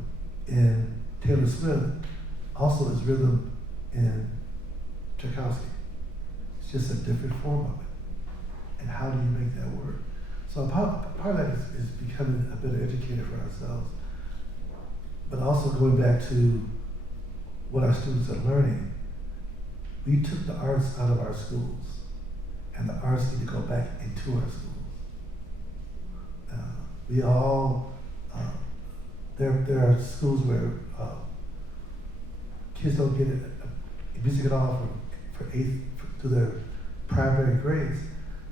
in Taylor Swift also is rhythm in Tchaikovsky. It's just a different form of it. And how do you make that work? So part of that is becoming a better educator for ourselves, but also going back to what our students are learning. We took the arts out of our schools, and the arts need to go back into our schools. There are schools where kids don't get music at all for to their primary grades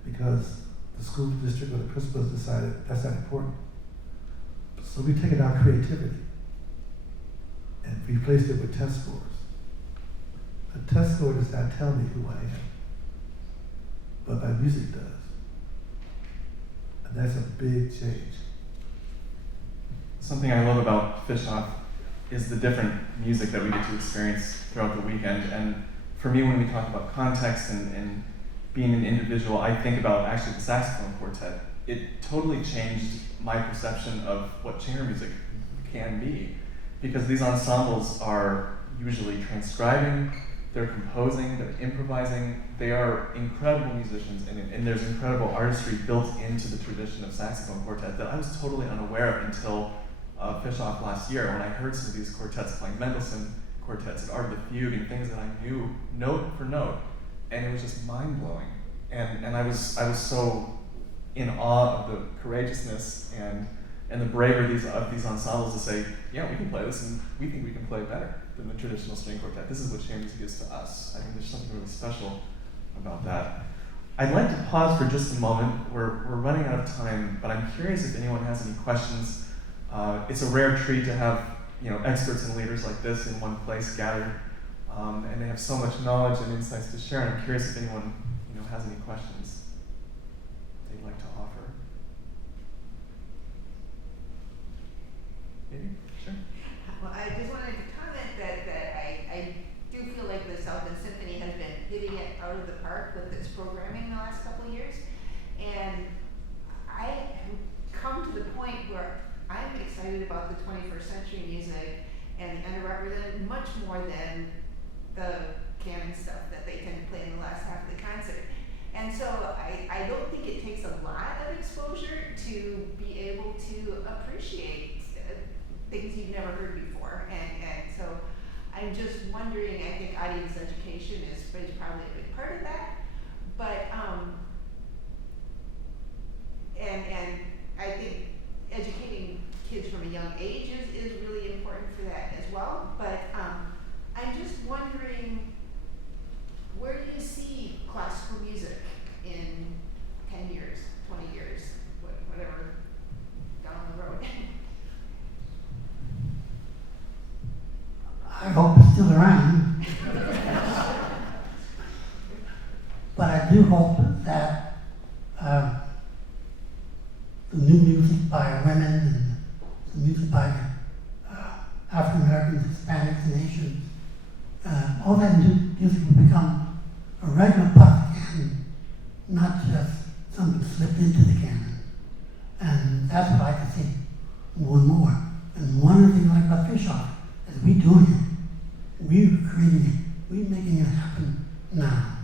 because the school district or the principals decided that's not important. So we've taken our creativity and replaced it with test scores. A test score does not tell me who I am, but my music does. And that's a big change. Something I love about Fish Off is the different music that we get to experience throughout the weekend. And for me, when we talk about context and being an individual, I think about actually the saxophone quartet. It totally changed my perception of what chamber music can be, because these ensembles are usually transcribing, they're composing, they're improvising, they are incredible musicians, and there's incredible artistry built into the tradition of saxophone quartet that I was totally unaware of until Fish Off last year, when I heard some of these quartets playing Mendelssohn quartets and Art of the Fugue and things that I knew note for note, and it was just mind-blowing. And I was so in awe of the courageousness and the bravery of these ensembles to say, yeah, we can play this, and we think we can play better than the traditional string quartet. This is what chamber music is to us. I think there's something really special about that. I'd like to pause for just a moment. We're running out of time, but I'm curious if anyone has any questions. It's a rare treat to have experts and leaders like this in one place gathered, and they have so much knowledge and insights to share. And I'm curious if anyone has any questions they'd like to offer. Maybe? Sure. Well, I just wanted to comment that I do feel like the South Bend Symphony has been hitting it out of the park with its programming the last couple of years. And I have come to the point where I'm excited about the 21st century music and underrepresented much more than the canon stuff that they tend to play in the last half of the concert. And so I don't think it takes a lot of exposure to be able to appreciate things you've never heard before. And so I'm just wondering, I think audience education is probably a big part of that. But, and I think educating kids from a young age is really important for that as well. But I'm just wondering, where do you see classical music in 10 years, 20 years, whatever, down the road? I hope it's still around. But I do hope that the new music by women and the music by African Americans, Hispanics, and Asians, all that new music will become a regular part of the canon, not just something slipped into the canon. And that's what I can see more and more. And one of the things I like about Fish Off is we doing it. We're creating it. We're making it happen now.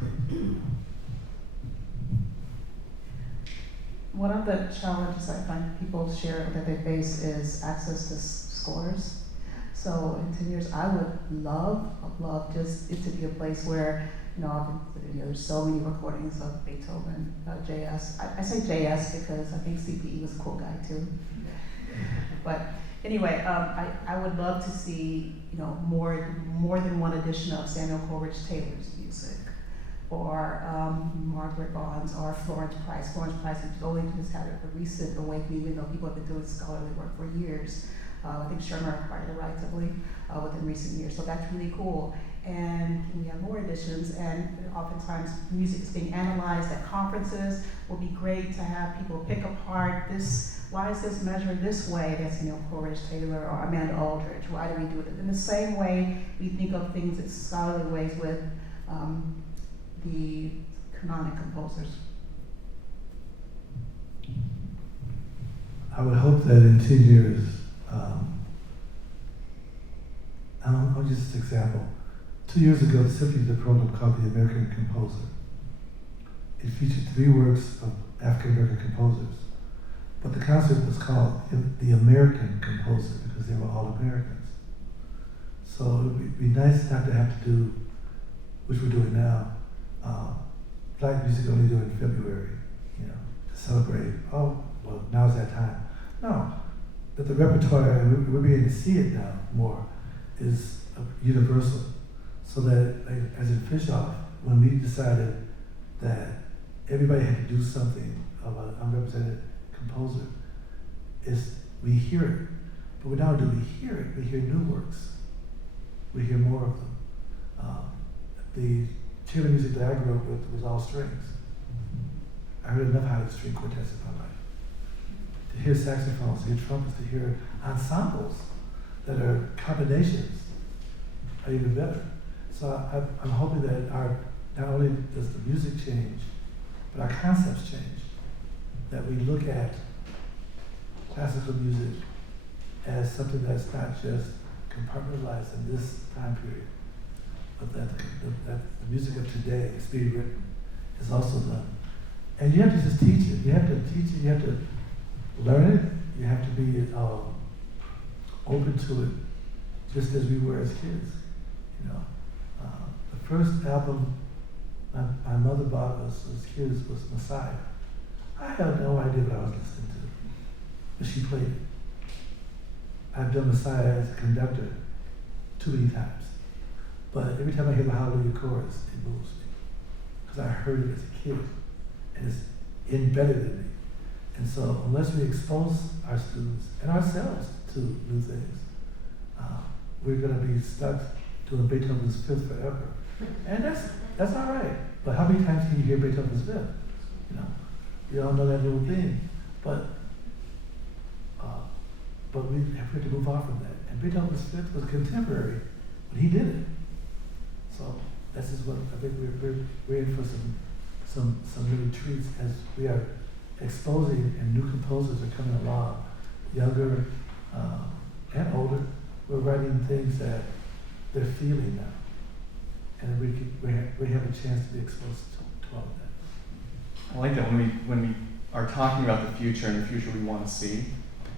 One of the challenges I find people share that they face is access to scores. So in 10 years, I would love just it to be a place where, there's so many recordings of Beethoven, JS. I say JS because I think CPE was a cool guy too. But anyway, I would love to see, more than one edition of Samuel Coleridge Taylor's music, or Margaret Vaughan's, or Florence Price. Florence Price has only just had a recent awakening, even though people have been doing scholarly work for years. I think Sherman acquired the rights, I believe, within recent years. So that's really cool. And we have more editions, and oftentimes music is being analyzed at conferences. Will be great to have people pick apart this. Why is this measured this way? That's Coleridge Taylor or Amanda Aldridge. Why do we do it? In the same way we think of things in scholarly ways with the canonic composers. I would hope that in 10 years, I'll just an example. 2 years ago, the Symphony did a program called The American Composer. It featured 3 works of African American composers, but the concert was called The American Composer because they were all Americans. So it would be nice not to have to do, which we're doing now, black music only do in February, to celebrate, now's that time. No, that the repertoire, and we're beginning to see it now more, is universal. So that, like, as in Fish Off, when we decided that everybody had to do something of an unrepresented composer, is we hear it. But we not only do we hear it, we hear new works. We hear more of them. The chamber music that I grew up with was all strings. I heard enough highly string quartets in my life. To hear saxophones, to hear trumpets, to hear ensembles that are combinations are even better. So I'm hoping that not only does the music change, but our concepts change. That we look at classical music as something that's not just compartmentalized in this time period, but that the music of today is being written is also done. And you have to just teach it. You have to teach it. You have to learn it. You have to be open to it, just as we were as kids. You know, the first album my mother bought us as kids was Messiah. I had no idea what I was listening to, but she played it. I've done Messiah as a conductor too many times, but every time I hear the Hallelujah chorus, it moves me, because I heard it as a kid, and it's embedded in me. And so unless we expose our students and ourselves to new things, we're going to be stuck doing Beethoven's Fifth forever. And that's all right. But how many times can you hear Beethoven's Fifth? You know, we all know that little thing. But we have to move on from that. And Beethoven's Fifth was contemporary when he did it. So this is what I think we're in for some really treats as we are exposing, and new composers are coming along, younger and older. We're writing things that they're feeling now, and we have a chance to be exposed to all of that. I like that when we are talking about the future and the future we want to see,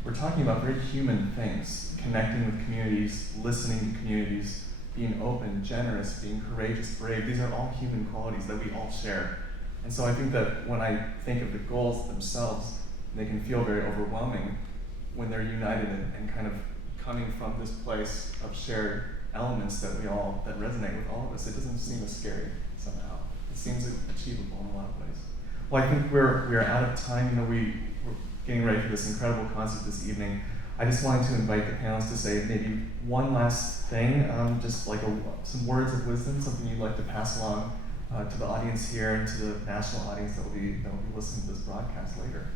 we're talking about very human things, connecting with communities, listening to communities, being open, generous, being courageous, brave. These are all human qualities that we all share. And so I think that when I think of the goals themselves, they can feel very overwhelming when they're united and kind of coming from this place of shared elements that resonate with all of us. It doesn't seem as scary somehow. It seems achievable in a lot of ways. Well, I think we're out of time. You know, we're getting ready for this incredible concert this evening. I just wanted to invite the panelists to say maybe one last thing, just like some words of wisdom, something you'd like to pass along to the audience here and to the national audience that will be listening to this broadcast later.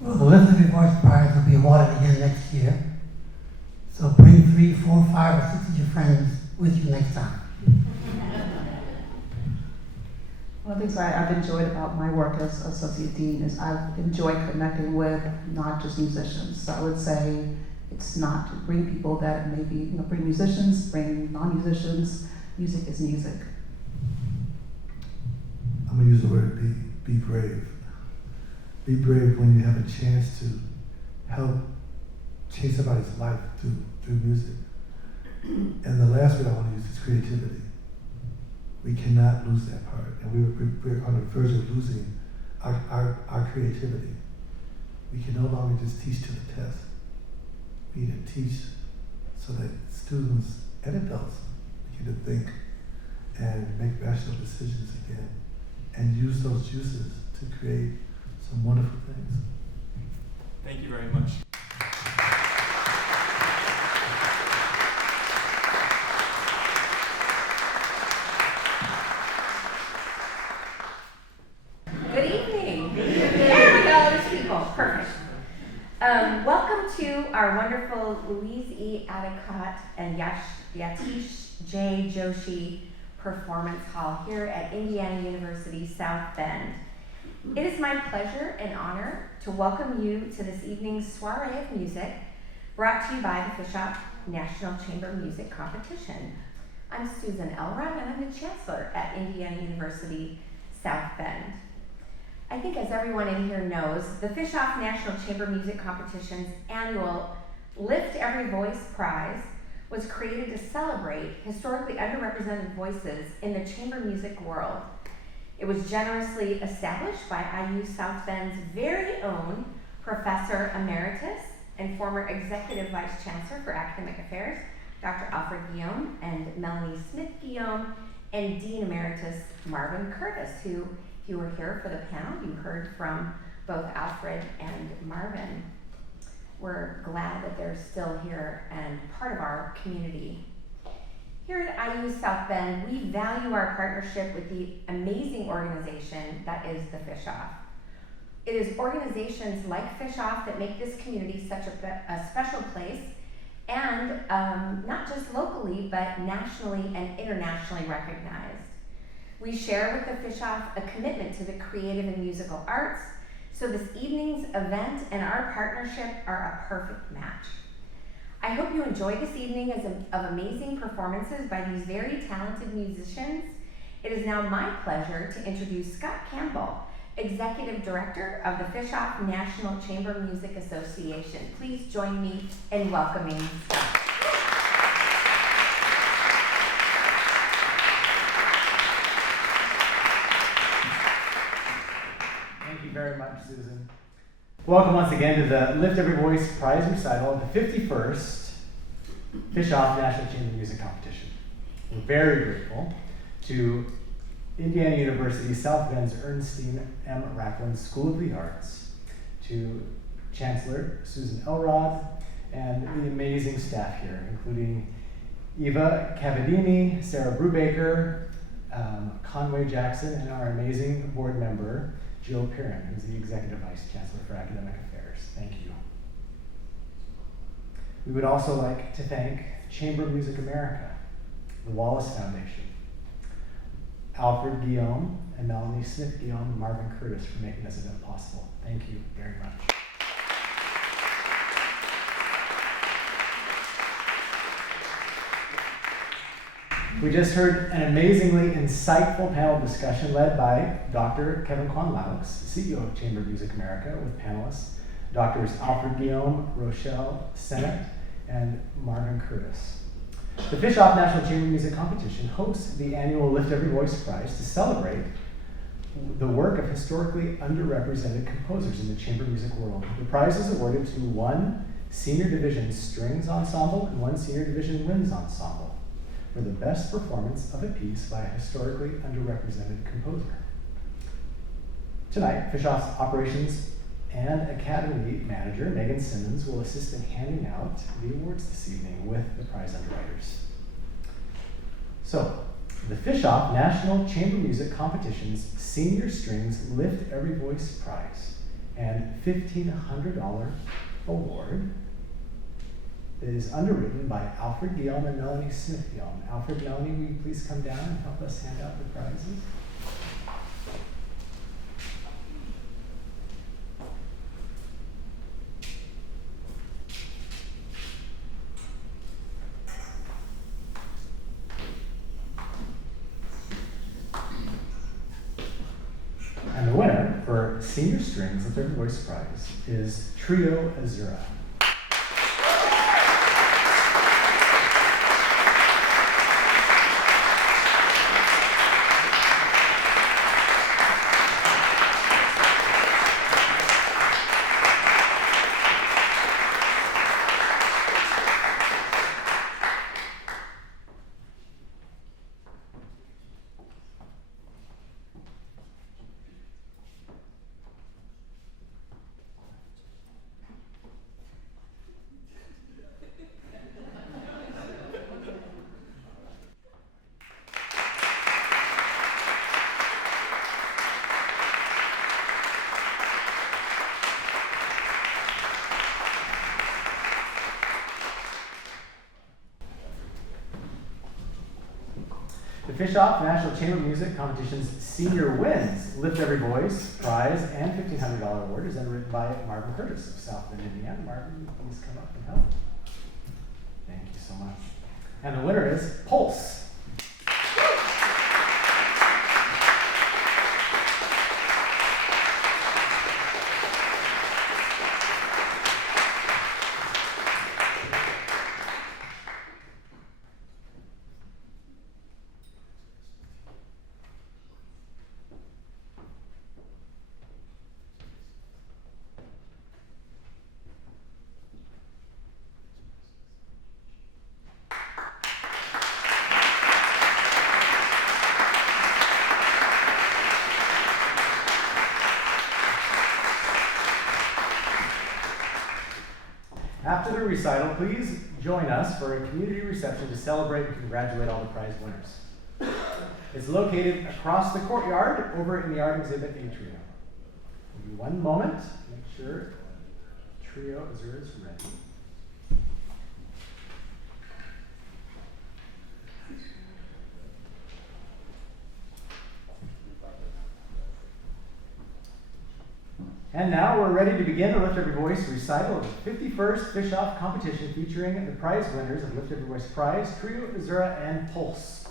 Well, the Elizabeth Voice Prize will be awarded again next year. So bring 3, 4, 5, or 6 of your friends with you next time. One of the things I've enjoyed about my work as Associate Dean is I've enjoyed connecting with not just musicians. So I would say it's not to bring people that maybe, bring musicians, bring non-musicians. Music is music. I'm going to use the word be brave. Be brave when you have a chance to help change somebody's life through music. And the last word I want to use is creativity. We cannot lose that part, and we're on the verge of losing our creativity. We can no longer just teach to the test. We need to teach so that students and adults begin to think and make rational decisions again, and use those juices to create some wonderful things. Thank you very much. Good evening. There we go, there's people. Perfect. Welcome to our wonderful Louise E. Adicott and Yatish J. Joshi Performance Hall here at Indiana University South Bend. It is my pleasure and honor to welcome you to this evening's soiree of music brought to you by the Fish-Off National Chamber Music Competition. I'm Susan Elrod and I'm the Chancellor at Indiana University South Bend. I think as everyone in here knows, the Fish-Off National Chamber Music Competition's annual Lift Every Voice Prize was created to celebrate historically underrepresented voices in the chamber music world. It was generously established by IU South Bend's very own Professor Emeritus and former Executive Vice Chancellor for Academic Affairs, Dr. Alfred Guillaume and Melanie Smith Guillaume, and Dean Emeritus Marvin Curtis, who, if you were here for the panel, you heard from both Alfred and Marvin. We're glad that they're still here and part of our community. Here at IU South Bend, we value our partnership with the amazing organization that is the Fish Off. It is organizations like Fish Off that make this community such a special place, and not just locally, but nationally and internationally recognized. We share with the Fish Off a commitment to the creative and musical arts, so this evening's event and our partnership are a perfect match. I hope you enjoy this evening of amazing performances by these very talented musicians. It is now my pleasure to introduce Scott Campbell, Executive Director of the Fish Off National Chamber Music Association. Please join me in welcoming Scott. Thank you very much, Susan. Welcome once again to the Lift Every Voice prize recital of the 51st Fish Off National Chamber Music Competition. We're very grateful to Indiana University South Bend's Ernestine M. Racklin School of the Arts, to Chancellor Susan Elrod, and the amazing staff here, including Eva Cavadini, Sarah Brubaker, Conway Jackson, and our amazing board member, Jill Piran, who's the Executive Vice Chancellor for Academic Affairs. Thank you. We would also like to thank Chamber of Music America, the Wallace Foundation, Alfred Guillaume and Melanie Smith Guillaume and Marvin Curtis for making this event possible. Thank you very much. We just heard an amazingly insightful panel discussion led by Dr. Kevin Kwan Laux, CEO of Chamber of Music America, with panelists Drs. Alfred Guillaume, Rochelle Sennett, and Marvin Curtis. The Fish Off National Chamber Music Competition hosts the annual Lift Every Voice Prize to celebrate the work of historically underrepresented composers in the chamber music world. The prize is awarded to one Senior Division Strings Ensemble and one Senior Division Winds Ensemble for the best performance of a piece by a historically underrepresented composer. Tonight, Fish Off's Operations and Academy Manager, Megan Simmons, will assist in handing out the awards this evening with the prize underwriters. So, the Fish Off National Chamber Music Competition's Senior Strings Lift Every Voice Prize and $1,500 award is underwritten by Alfred Guillaume and Melanie Smith Guillaume. Alfred, Melanie, will you please come down and help us hand out the prizes? And the winner for Senior Strings, the third voice prize, is Trio Azura. The Fish Off National Chamber Music Competition's Senior Wins Lift Every Voice Prize and $1,500 award is underwritten by Marvin Curtis of South Bend, Indiana. Marvin, please come up and help. Thank you so much. And the winner is Pulse. After the recital, please join us for a community reception to celebrate and congratulate all the prize winners. It's located across the courtyard over in the art exhibit atrium. Give me one moment, make sure Trio Azura is ready. And now we're ready to begin the Lift Every Voice recital of the 51st Fish-Off competition featuring the prize winners of Lift Every Voice Prize, Trio Azura and Pulse.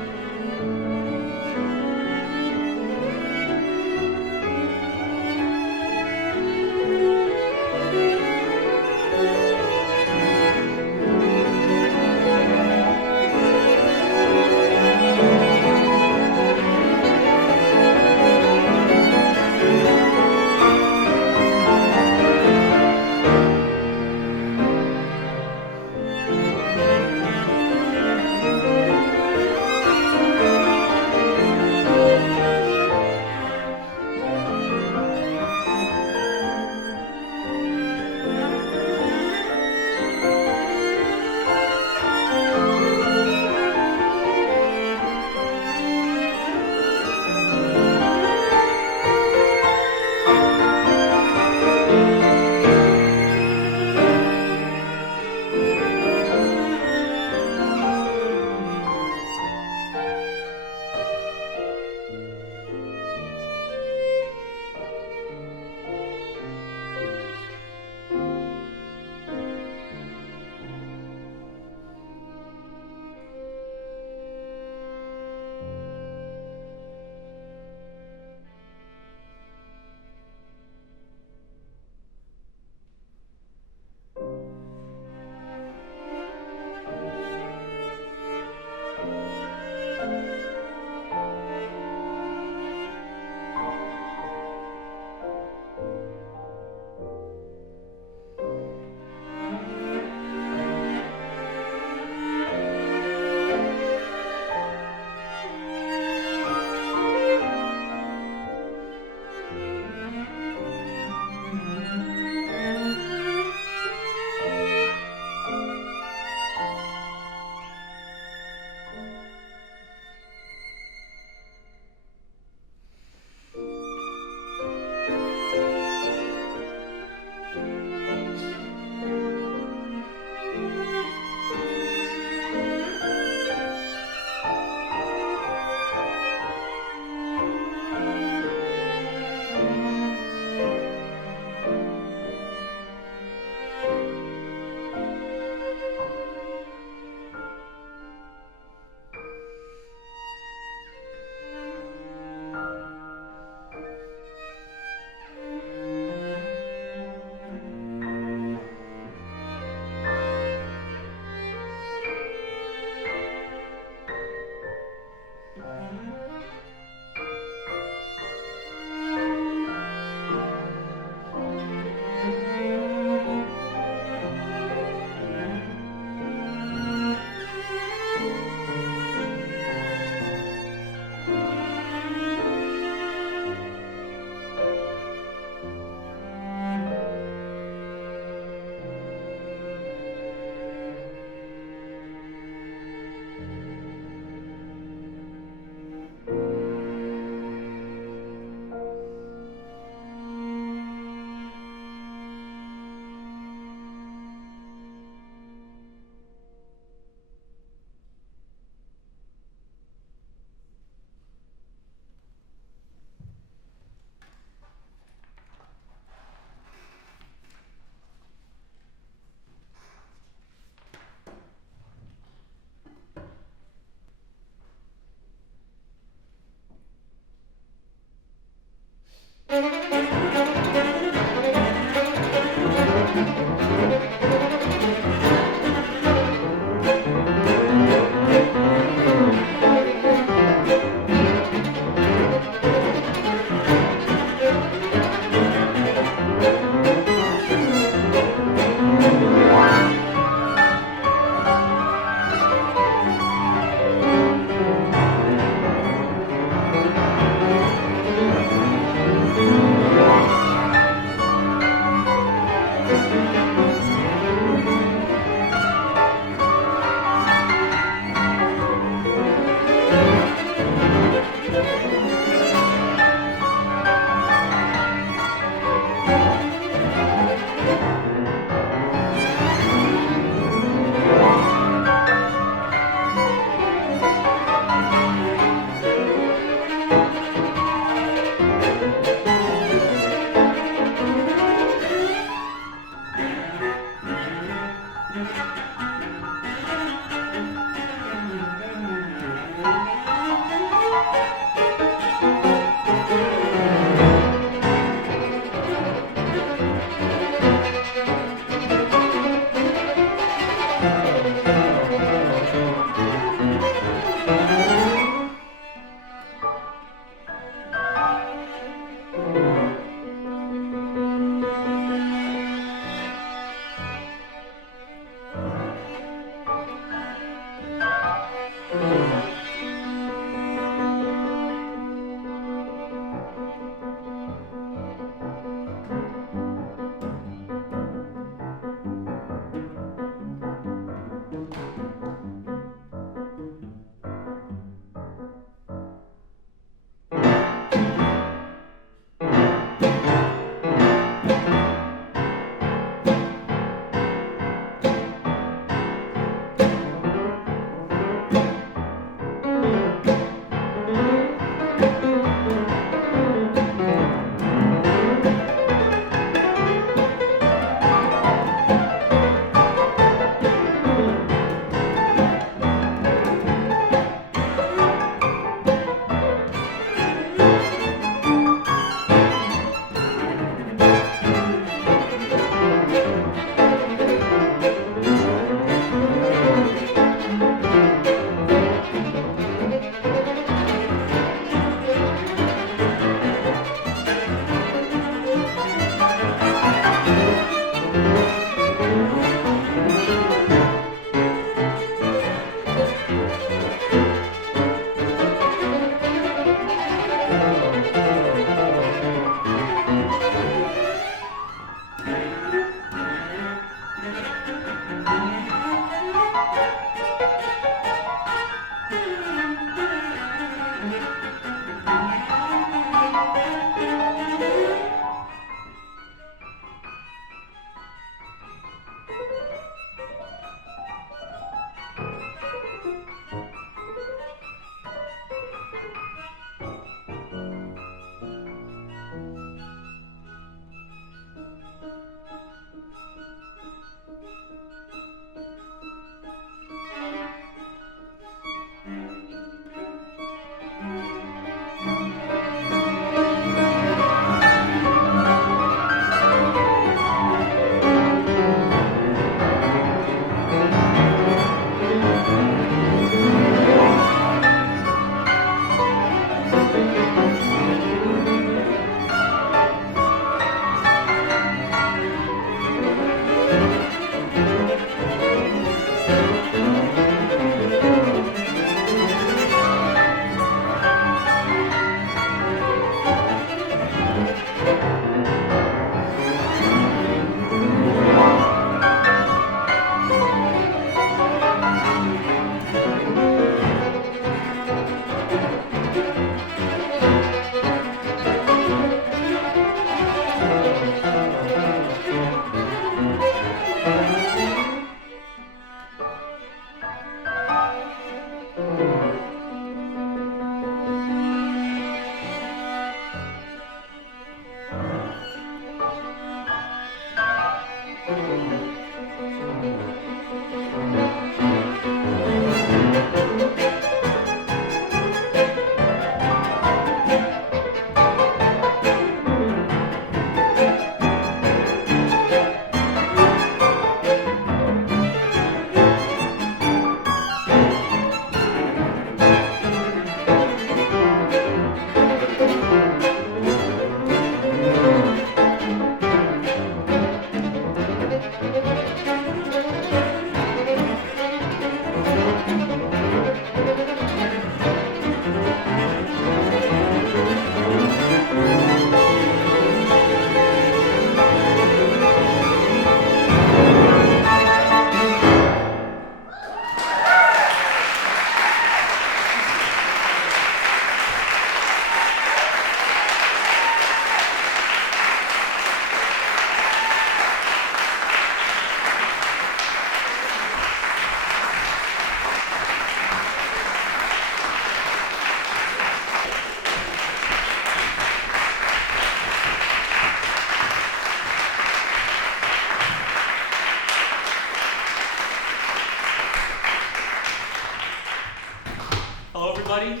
everybody.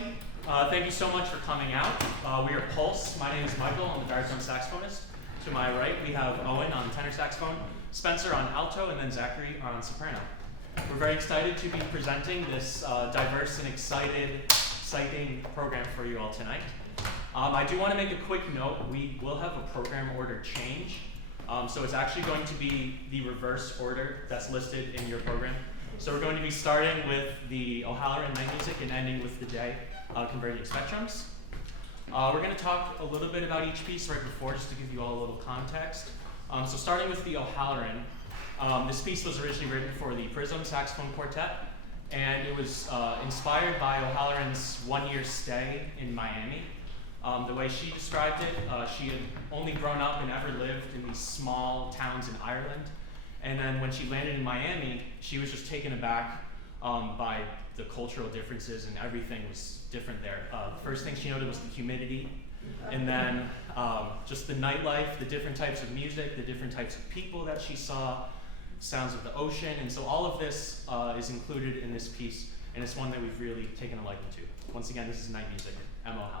Thank you so much for coming out. We are Pulse. My name is Michael. I'm the baritone saxophonist. To my right, we have Owen on tenor saxophone, Spencer on alto, and then Zachary on soprano. We're very excited to be presenting this diverse and exciting program for you all tonight. I do want to make a quick note. We will have a program order change. So it's actually going to be the reverse order that's listed in your program. So we're going to be starting with the O'Halloran night music and ending with the day converging spectrums. We're going to talk a little bit about each piece right before, just to give you all a little context. So starting with the O'Halloran, this piece was originally written for the Prism Saxophone Quartet, and it was inspired by O'Halloran's one-year stay in Miami. The way she described it, she had only grown up and ever lived in these small towns in Ireland. And then when she landed in Miami, she was just taken aback by the cultural differences, and everything was different there. The first thing she noted was the humidity, and then just the nightlife, the different types of music, the different types of people that she saw, sounds of the ocean. And so all of this is included in this piece, and it's one that we've really taken a liking to. Once again, this is night music, M. O'Halloran.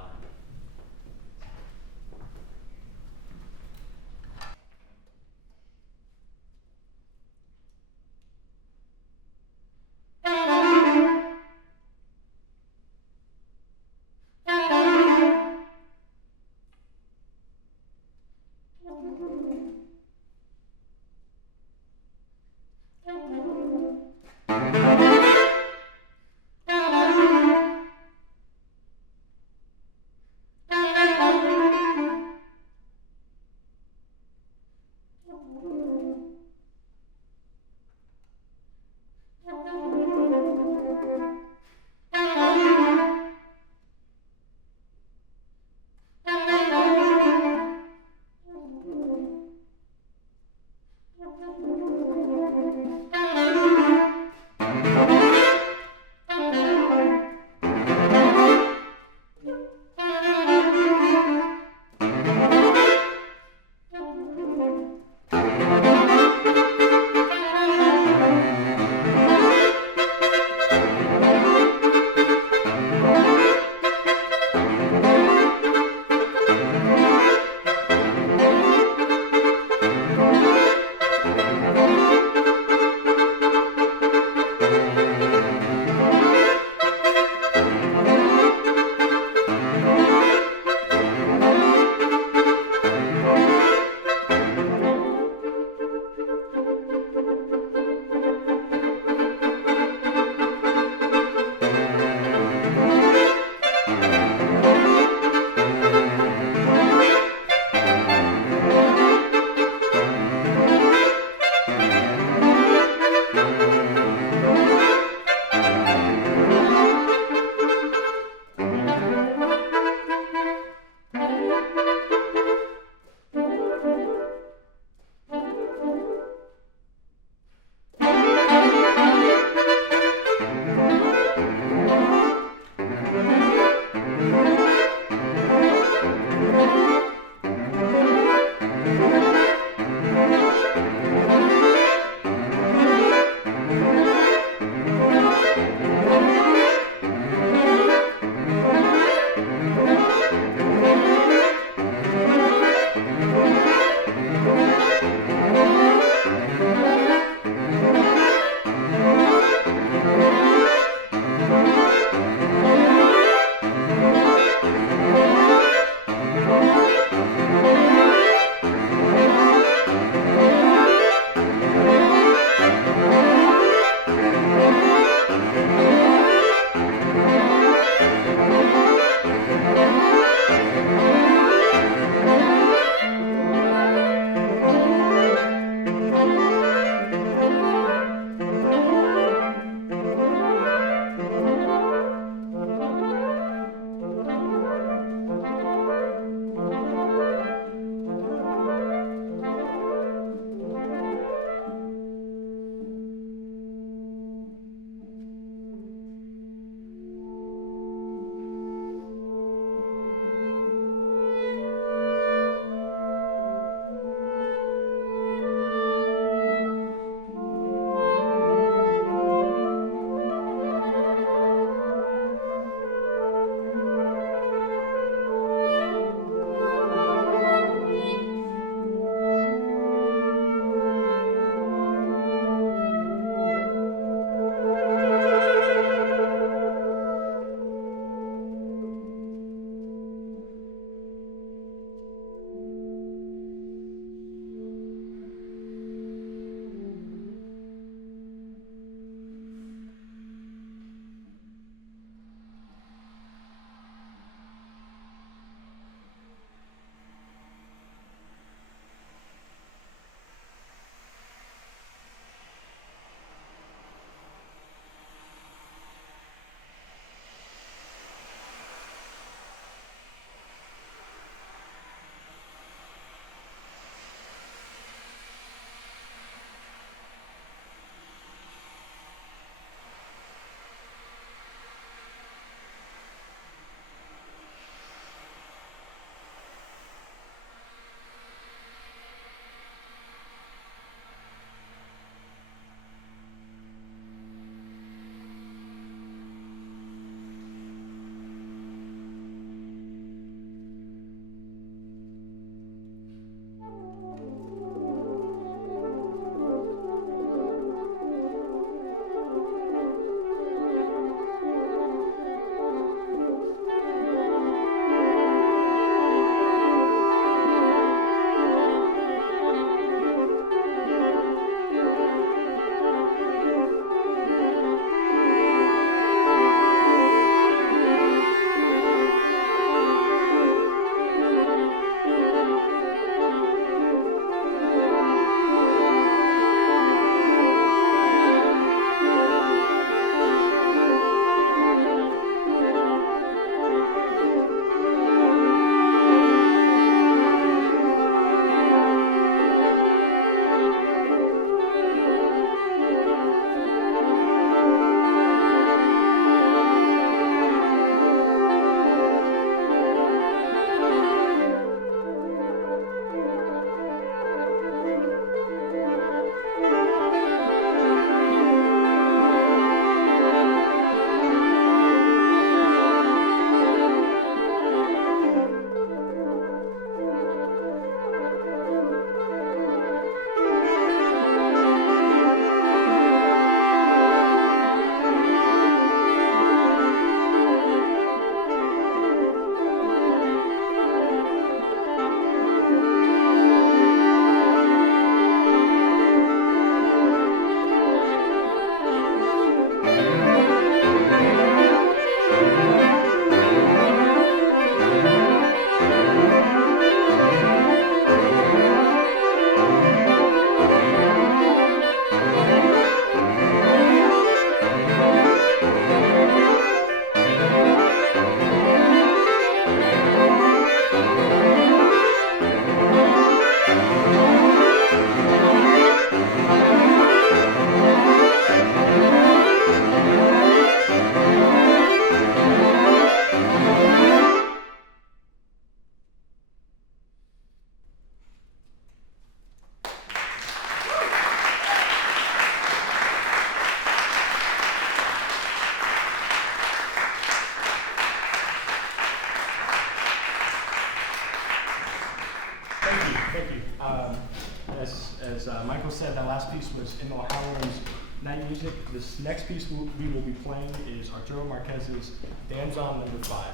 Michael said, that last piece was Emil Halloran's Night Music. This next piece we will be playing is Arturo Marquez's Danzon No. 5.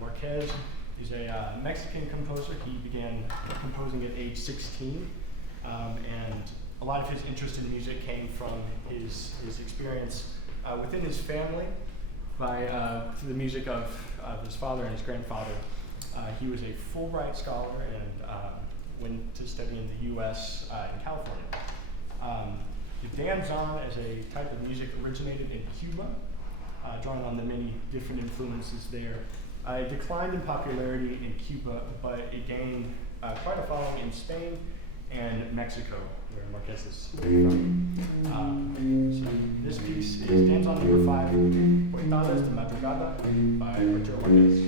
Marquez is a Mexican composer. He began composing at age 16, and a lot of his interest in music came from his experience within his family through the music of his father and his grandfather. He was a Fulbright scholar and went to study in the U.S. In California. The danzon as a type of music originated in Cuba, drawing on the many different influences there. It declined in popularity in Cuba, but it gained quite a following in Spain and Mexico, where Marquez is from. So this piece is Danzon No. 5, Portadas de Madrugada by Arturo Marquez.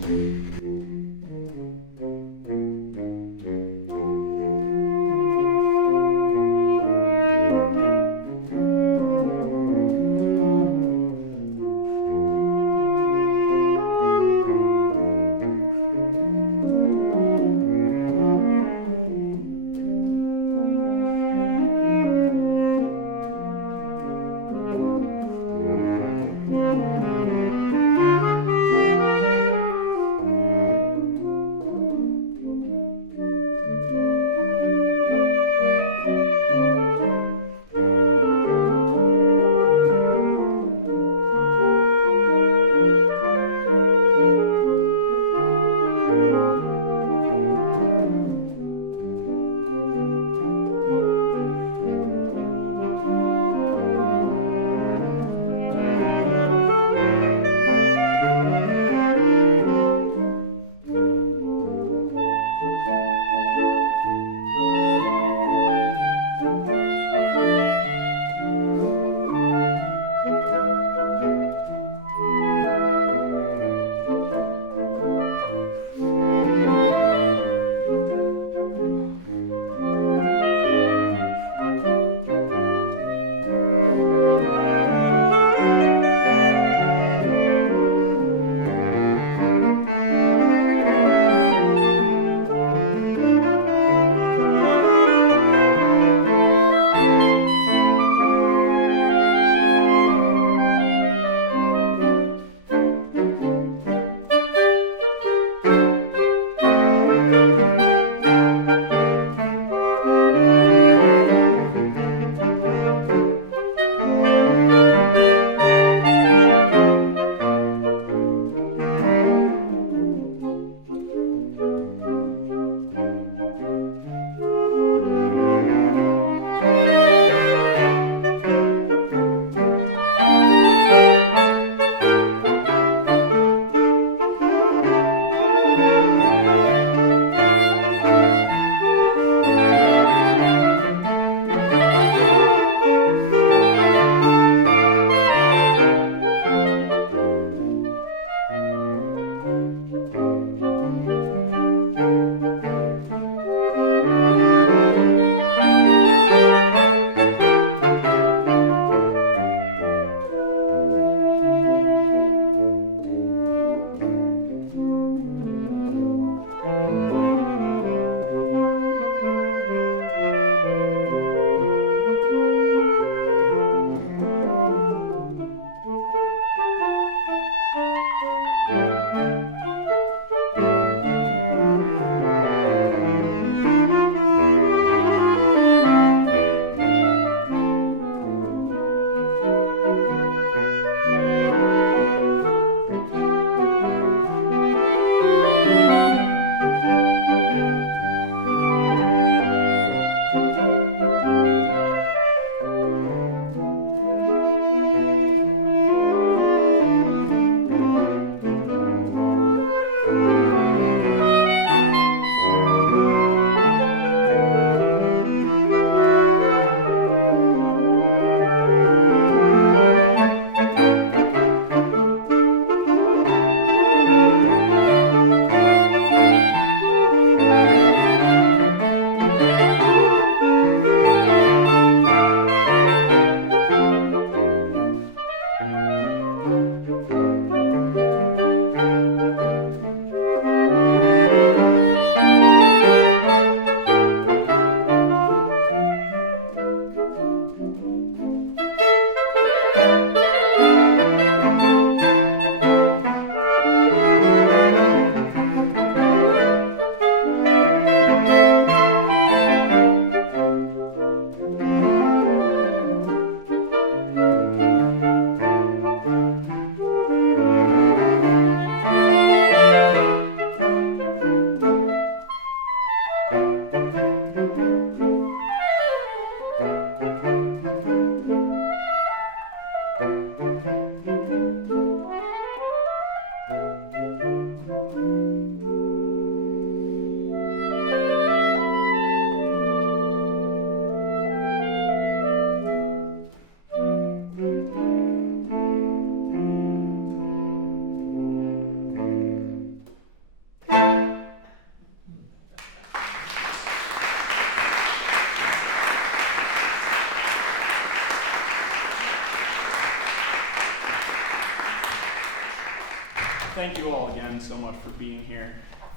Thank you all again so much for being here.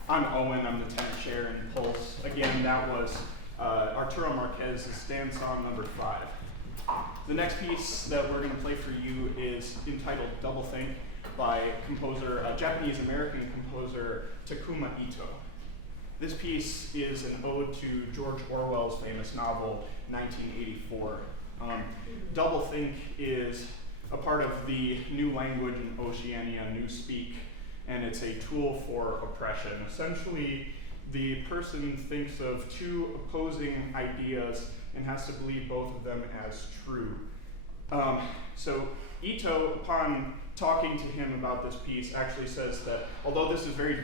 I'm Owen, I'm the tenor chair in Pulse. Again, that was Arturo Marquez's dance song number 5. The next piece that we're going to play for you is entitled Double Think by Japanese-American composer Takuma Ito. This piece is an ode to George Orwell's famous novel, 1984. Double think is a part of the new language in Oceania, Newspeak, and it's a tool for oppression. Essentially, the person thinks of two opposing ideas and has to believe both of them as true. So Ito, upon talking to him about this piece, actually says that although this is very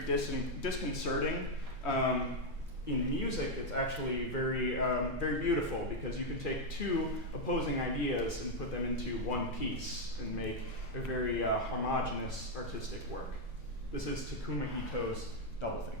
disconcerting, in music it's actually very, very beautiful, because you can take two opposing ideas and put them into one piece and make a very homogeneous artistic work. This is Takuma Ito's Double Think.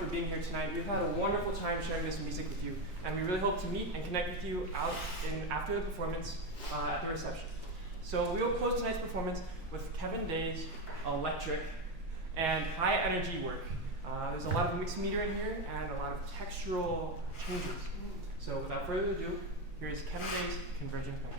for being here tonight. We've had a wonderful time sharing this music with you, and we really hope to meet and connect with you out after the performance at the reception. So we will close tonight's performance with Kevin Day's Electric and high energy work. There's a lot of mixed meter in here and a lot of textural changes. So without further ado, here is Kevin Day's Convergent Spectrums.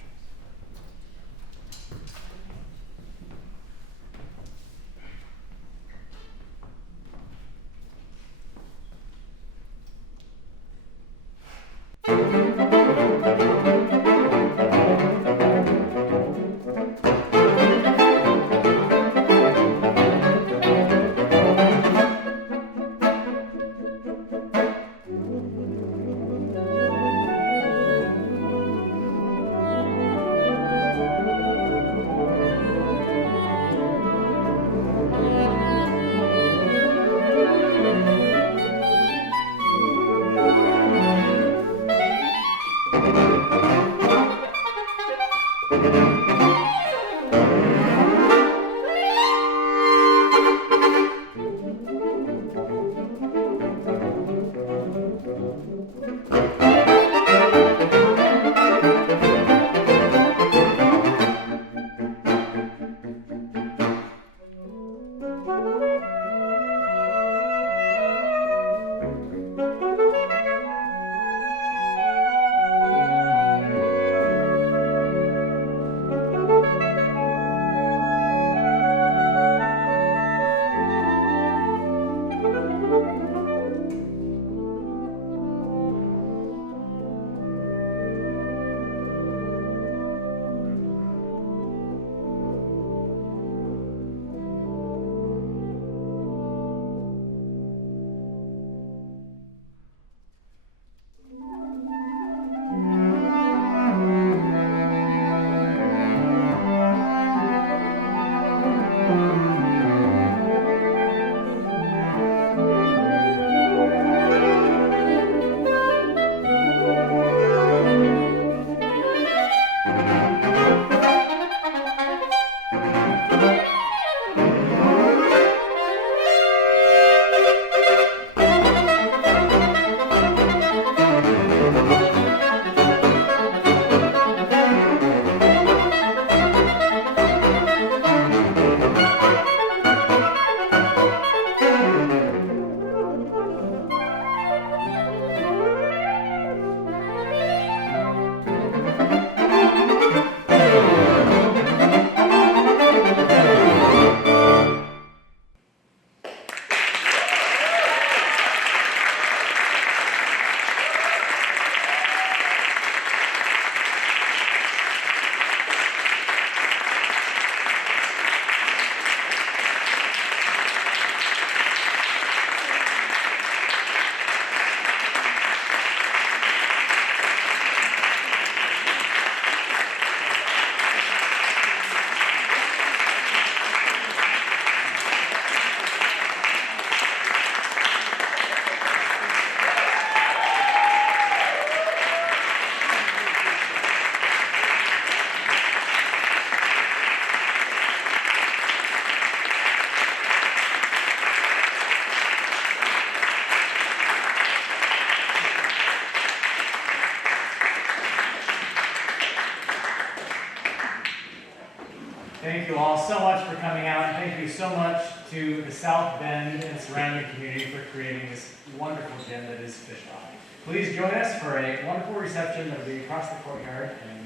Thank you all so much for coming out, and thank you so much to the South Bend and surrounding community for creating this wonderful gym that is Fish Off. Please join us for a wonderful reception that will be across the courtyard, and